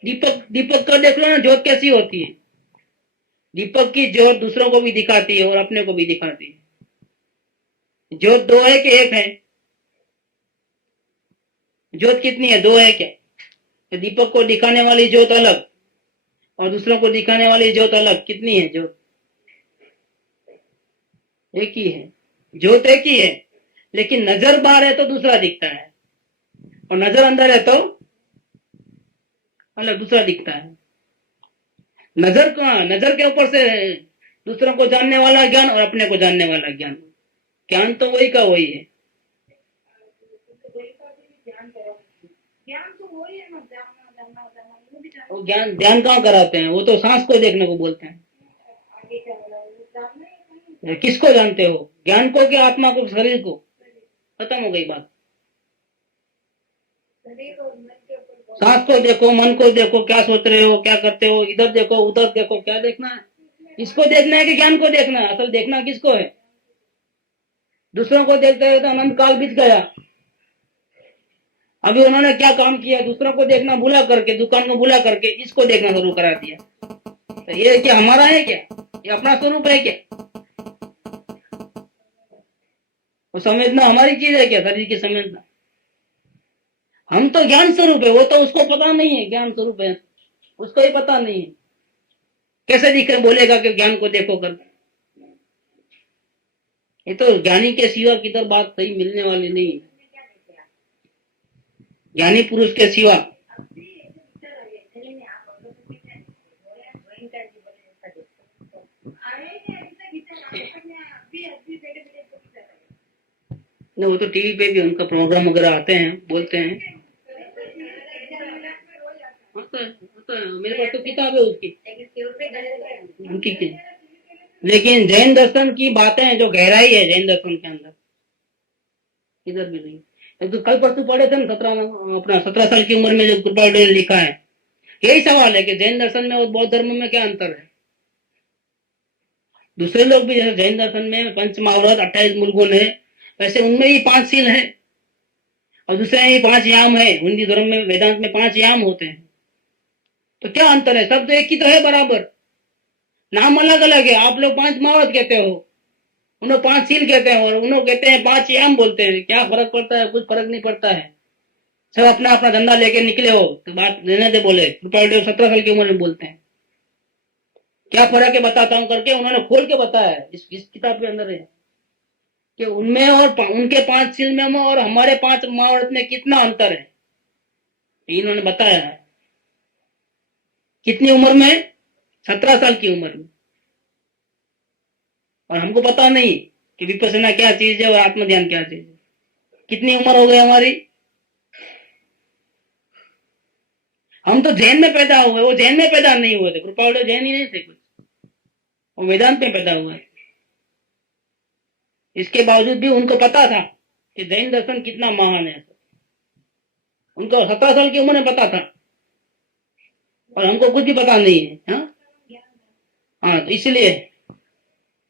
दीपक दीपक का देख लो ना, ज्योत कैसी होती है। दीपक की ज्योत दूसरों को भी दिखाती है और अपने को भी दिखाती है। ज्योत दो है कि एक है? ज्योत कितनी है? दो है क्या? तो दीपक को दिखाने वाली ज्योत अलग और दूसरों को दिखाने वाली ज्योत अलग। कितनी है ज्योत? एक ही है। ज्योत एक ही है, लेकिन नजर बाहर है तो दूसरा दिखता है, और नजर अंदर है तो अलग दूसरा दिखता है। नजर कहाँ? नजर के ऊपर से दूसरों को जानने वाला ज्ञान और अपने को जानने वाला ज्ञान। ज्ञान तो वही का वही है। वो ज्ञान ध्यान कहाँ कराते हैं? वो तो सांस को देखने को बोलते हैं। किसको जानते हो? ज्ञान को कि आत्मा को, शरीर को? खत्म हो गई बात। सांस को देखो, मन को देखो, क्या सोच रहे हो, क्या करते हो, इधर देखो उधर देखो, क्या देखना है? इसको देखना है कि ज्ञान को देखना है? असल देखना किसको है? दूसरों को देखते हुए तो अनंत काल बीत गया। अभी उन्होंने क्या काम किया? दूसरों को देखना भुला करके, दुकान को भुला करके इसको देखना शुरू करा दिया। तो ये क्या हमारा है क्या? ये अपना स्वरूप है क्या? वो समझना हमारी चीज है क्या? शरीर की समझना? हम तो ज्ञान स्वरूप है, वो तो उसको पता नहीं है ज्ञान स्वरूप है, उसको ही पता नहीं है। कैसे दिखे बोलेगा कि ज्ञान को देखो कर? ये तो ज्ञानी के सिवा किधर बात सही मिलने वाली नहीं है। ज्ञानी पुरुष के सिवा नहीं। वो तो टीवी पे भी उनका प्रोग्राम वगैरह आते हैं, बोलते हैं। मेरे पास तो किताब है उसकी, उनकी की। लेकिन जैन दर्शन की बातें जो गहराई है जैन दर्शन के अंदर, इधर भी नहीं। तो कल परसों पढ़े थे ना, 17 साल की उम्र में जो कृपालुदेव ने लिखा है, यही सवाल है कि जैन दर्शन में और बौद्ध धर्म में क्या अंतर है। दूसरे लोग भी जैसे जैन दर्शन में पंच महाव्रत 28 मूल गुण है, वैसे उनमें ही 5 सील है, और दूसरे में 5 याम है। हिंदी धर्म में, वेदांत में 5 याम होते हैं। तो क्या अंतर है? सब तो एक ही तो है बराबर, नाम अलग अलग है। आप लोग 5 महाव्रत कहते हो, उन लोग 5 सील कहते हैं, और उन लोग कहते हैं 5 याम बोलते हैं। क्या फर्क पड़ता है? कुछ फर्क नहीं पड़ता है। सब अपना अपना धंधा लेके निकले हो तो बात लेने दे। बोले कृपालुदेव 17 साल की उम्र में बोलते हैं, क्या फर्क है बताता हूं करके उन्होंने खोल के बताया है। इस किताब के अंदर है कि उनमें और उनके 5 सील में और हमारे 5 महाव्रत में कितना अंतर है, इन्होंने बताया है। कितनी उम्र में? 17 साल की उम्र में। और हमको पता नहीं कि विपස්සना क्या चीज है और आत्मज्ञान क्या चीज है। कितनी उम्र हो गई हमारी? हम तो जैन में पैदा हुए, वो जैन में पैदा नहीं हुए थे। कृपालुदेव जैन ही नहीं थे कुछ, वो वेदांत में पैदा हुआ है। इसके बावजूद भी उनको पता था कि जैन दर्शन कितना महान है। उनको 17 साल की उम्र में पता था, और हमको कुछ भी पता नहीं है। हाँ, तो इसलिए।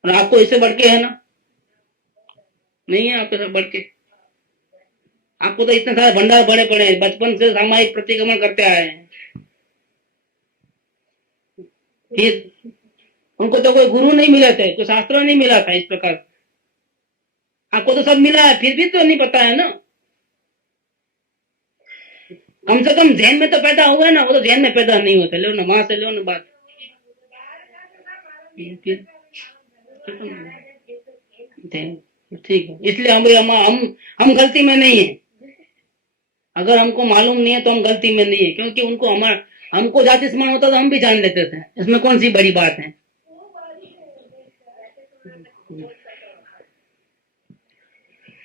और आपको इससे बढ़ के है ना? नहीं है आपके साथ बढ़ के। आपको तो इतने सारे भंडार बड़े पड़े हैं, बचपन से सामायिक प्रतिक्रमण करते आए हैं। फिर उनको तो कोई गुरु नहीं मिले थे, कोई शास्त्र नहीं मिला था इस प्रकार। आपको तो सब मिला है, फिर भी तो नहीं पता है ना। कम से कम जैन में तो पैदा हुआ ना, वो तो जैन में पैदा नहीं होते। लो ना, वहां से लो ना बात। ठीक है, इसलिए हम गलती में नहीं है। अगर हमको मालूम नहीं है तो हम गलती में नहीं है, क्योंकि उनको हमको जाति समान होता तो हम भी जान लेते थे। इसमें कौन सी बड़ी बात है?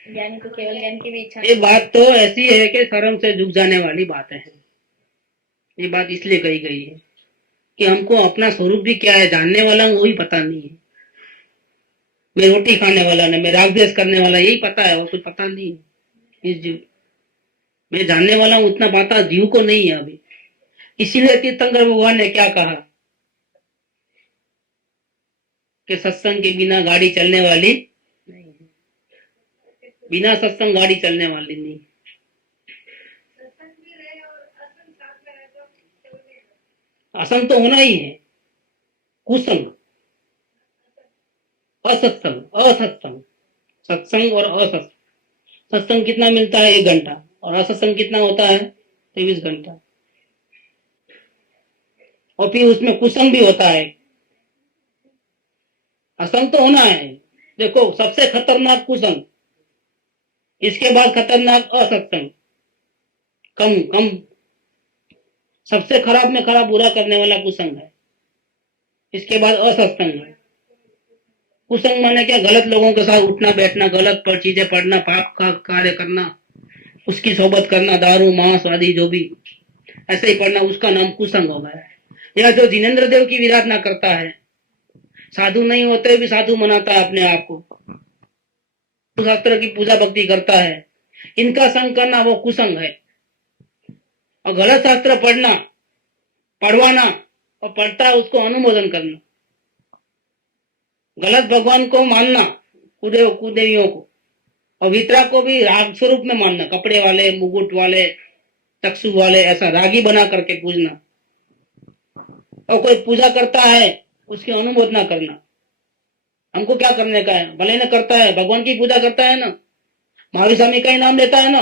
ज्ञानी को केवल ज्ञान की भी इच्छा। ये बात तो ऐसी है कि शर्म से झुक जाने वाली बात है। ये बात इसलिए कही गई है कि हमको अपना स्वरूप भी क्या है जानने वाला हूँ, वो ही पता नहीं है। मैं रोटी खाने वाला नहीं, मैं राग द्वेष करने वाला, यही पता है, और कुछ पता नहीं है इस जीव। मैं जानने वाला हूं, उतना पता जीव को नहीं है अभी। इसीलिए तीर्थंकर भगवान ने क्या कहा कि सत्संग के बिना गाड़ी चलने वाली नहीं है। बिना सत्संग गाड़ी चलने वाली नहीं। असंग तो होना ही है। कुसंग, असत्संग, असत्संग, सत्संग और असत्संग। सत्संग कितना मिलता है? 1 घंटा। और असत्संग कितना होता है? 23 घंटा। और फिर उसमें कुसंग भी होता है। असंग तो होना है। देखो, सबसे खतरनाक कुसंग, इसके बाद खतरनाक असत्संग, कम कम, सबसे खराब में खराब बुरा करने वाला कुसंग है। इसके बाद असत्संग है। कुसंग माने क्या? गलत लोगों के साथ उठना बैठना, गलत पर चीजें पढ़ना, पाप का कार्य करना, उसकी सोबत करना, दारू मांस आदि जो भी ऐसे ही पढ़ना, उसका नाम कुसंग हो गया। या जो जिनेन्द्र देव की विराधना करता है, साधु नहीं होते भी साधु मनाता है अपने आप को, शास्त्र की पूजा भक्ति करता है, इनका संग करना वो कुसंग है। और गलत शास्त्र पढ़ना, पढ़वाना, और पढ़ता है उसको अनुमोदन करना, गलत भगवान को मानना, कुदेवियों को, और वितरा को भी राग स्वरूप में मानना, कपड़े वाले, मुकुट वाले, चक्षु वाले, ऐसा रागी बना करके पूजना। और कोई पूजा करता है उसकी अनुमोदना करना। हमको क्या करने का है? भले न करता है, भगवान की पूजा करता है ना, महावीर स्वामी का ही नाम लेता है ना,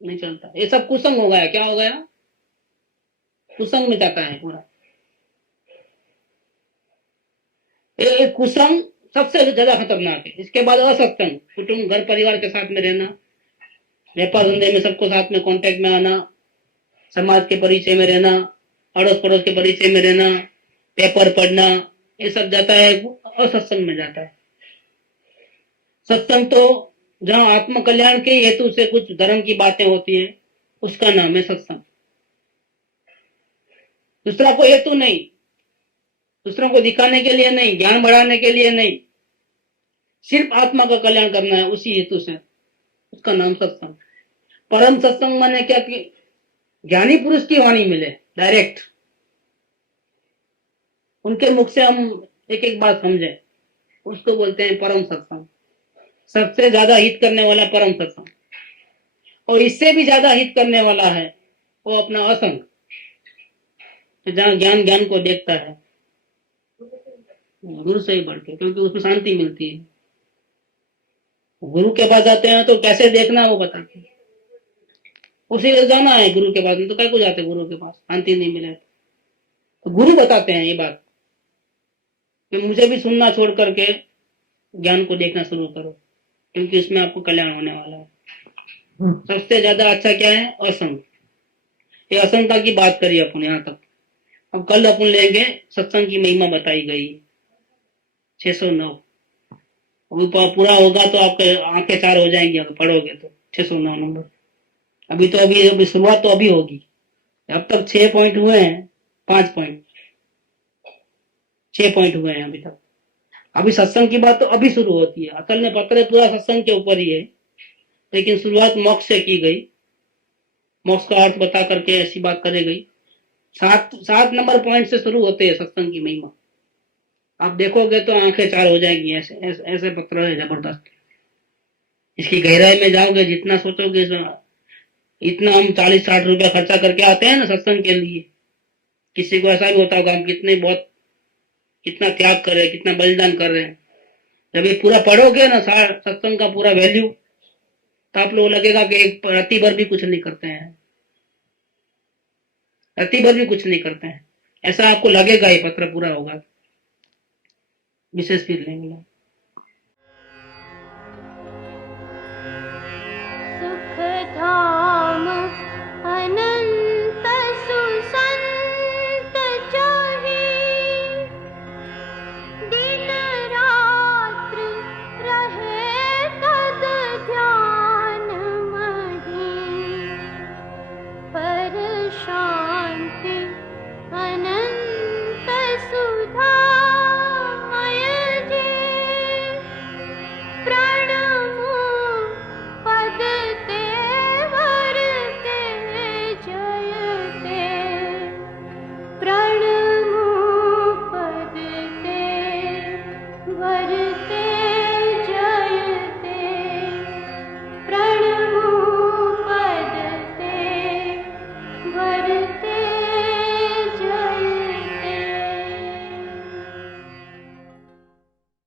नहीं चलता। ये सब कुसंग हो गया। क्या हो गया? कुसंग में जाता है पूरा। ये कुसंग सबसे ज्यादा खतरनाक है। इसके बाद असत्संग, कुटुंब घर परिवार के साथ में रहना, व्यापार धंधे में सबको साथ में कांटेक्ट में आना, समाज के परिचय में रहना, अड़ोस पड़ोस के परिचय में रहना, पेपर पढ़ना, ये सब जाता है असत्संग में जाता है। सत्संग तो जहां आत्म कल्याण के हेतु से कुछ धर्म की बातें होती है, उसका नाम है सत्संग। दूसरा कोई हेतु नहीं, दूसरों को दिखाने के लिए नहीं, ज्ञान बढ़ाने के लिए नहीं, सिर्फ आत्मा का कल्याण करना है, उसी हेतु से, उसका नाम सत्संग। परम सत्संग माने क्या कि ज्ञानी पुरुष की वाणी मिले डायरेक्ट, उनके मुख से हम एक एक बात समझे, उसको बोलते हैं परम सत्संग। सबसे ज्यादा हित करने वाला परम सत्संग। और इससे भी ज्यादा हित करने वाला है वो अपना असंग, जहां ज्ञान ज्ञान को देखता है, गुरु से ही बढ़ के, क्योंकि उसमें शांति मिलती है। गुरु के पास जाते हैं तो कैसे देखना वो बताते हैं, उसी को जाना है गुरु के पास, तो क्या को जाते गुरु के पास, शांति नहीं मिले तो गुरु बताते हैं ये बात कि मुझे भी सुनना छोड़ करके ज्ञान को देखना शुरू करो, क्योंकि इसमें आपको कल्याण होने वाला है। सबसे ज्यादा अच्छा क्या है? असंग। ये असंगता की बात करी अपन यहाँ तक। अब कल अपन लेंगे सत्संग की महिमा बताई गई 609। अभी पूरा होगा तो आपके आंखें चार हो जाएंगी अगर पढ़ोगे तो। 609 नंबर। अभी शुरुआत तो अभी होगी। अब तक 6 पॉइंट हुए हैं, 5 पॉइंट, 6 पॉइंट हुए हैं अभी तक। अभी सत्संग की बात तो अभी शुरू होती है। अकल ने पत्र पूरा सत्संग के ऊपर ही है, लेकिन शुरुआत मोक्ष से की गई। मोक्ष का अर्थ बता करके ऐसी बात करे गई। 7 नंबर पॉइंट से शुरू होते हैं सत्संग की महिमा। आप देखोगे तो आंखें चार हो जाएंगी। ऐसे ऐसे, ऐसे पत्र है जबरदस्त। इसकी गहराई में जाओगे, जितना सोचोगे इतना। हम 40-60 रुपया खर्चा करके आते हैं ना सत्संग के लिए। किसी को ऐसा भी होता होगा हम कितना त्याग कर रहे हैं, कितना बलिदान कर रहे हैं। जब ये पूरा पढ़ोगे ना सत्संग का पूरा वैल्यू, तो आप लोगों को लगेगा कि एक रत्ती भर भी कुछ नहीं करते हैं, रत्ती भर भी कुछ नहीं करते हैं, ऐसा आपको लगेगा। ये पत्र पूरा होगा विशेष फिर लेंगे। सुख था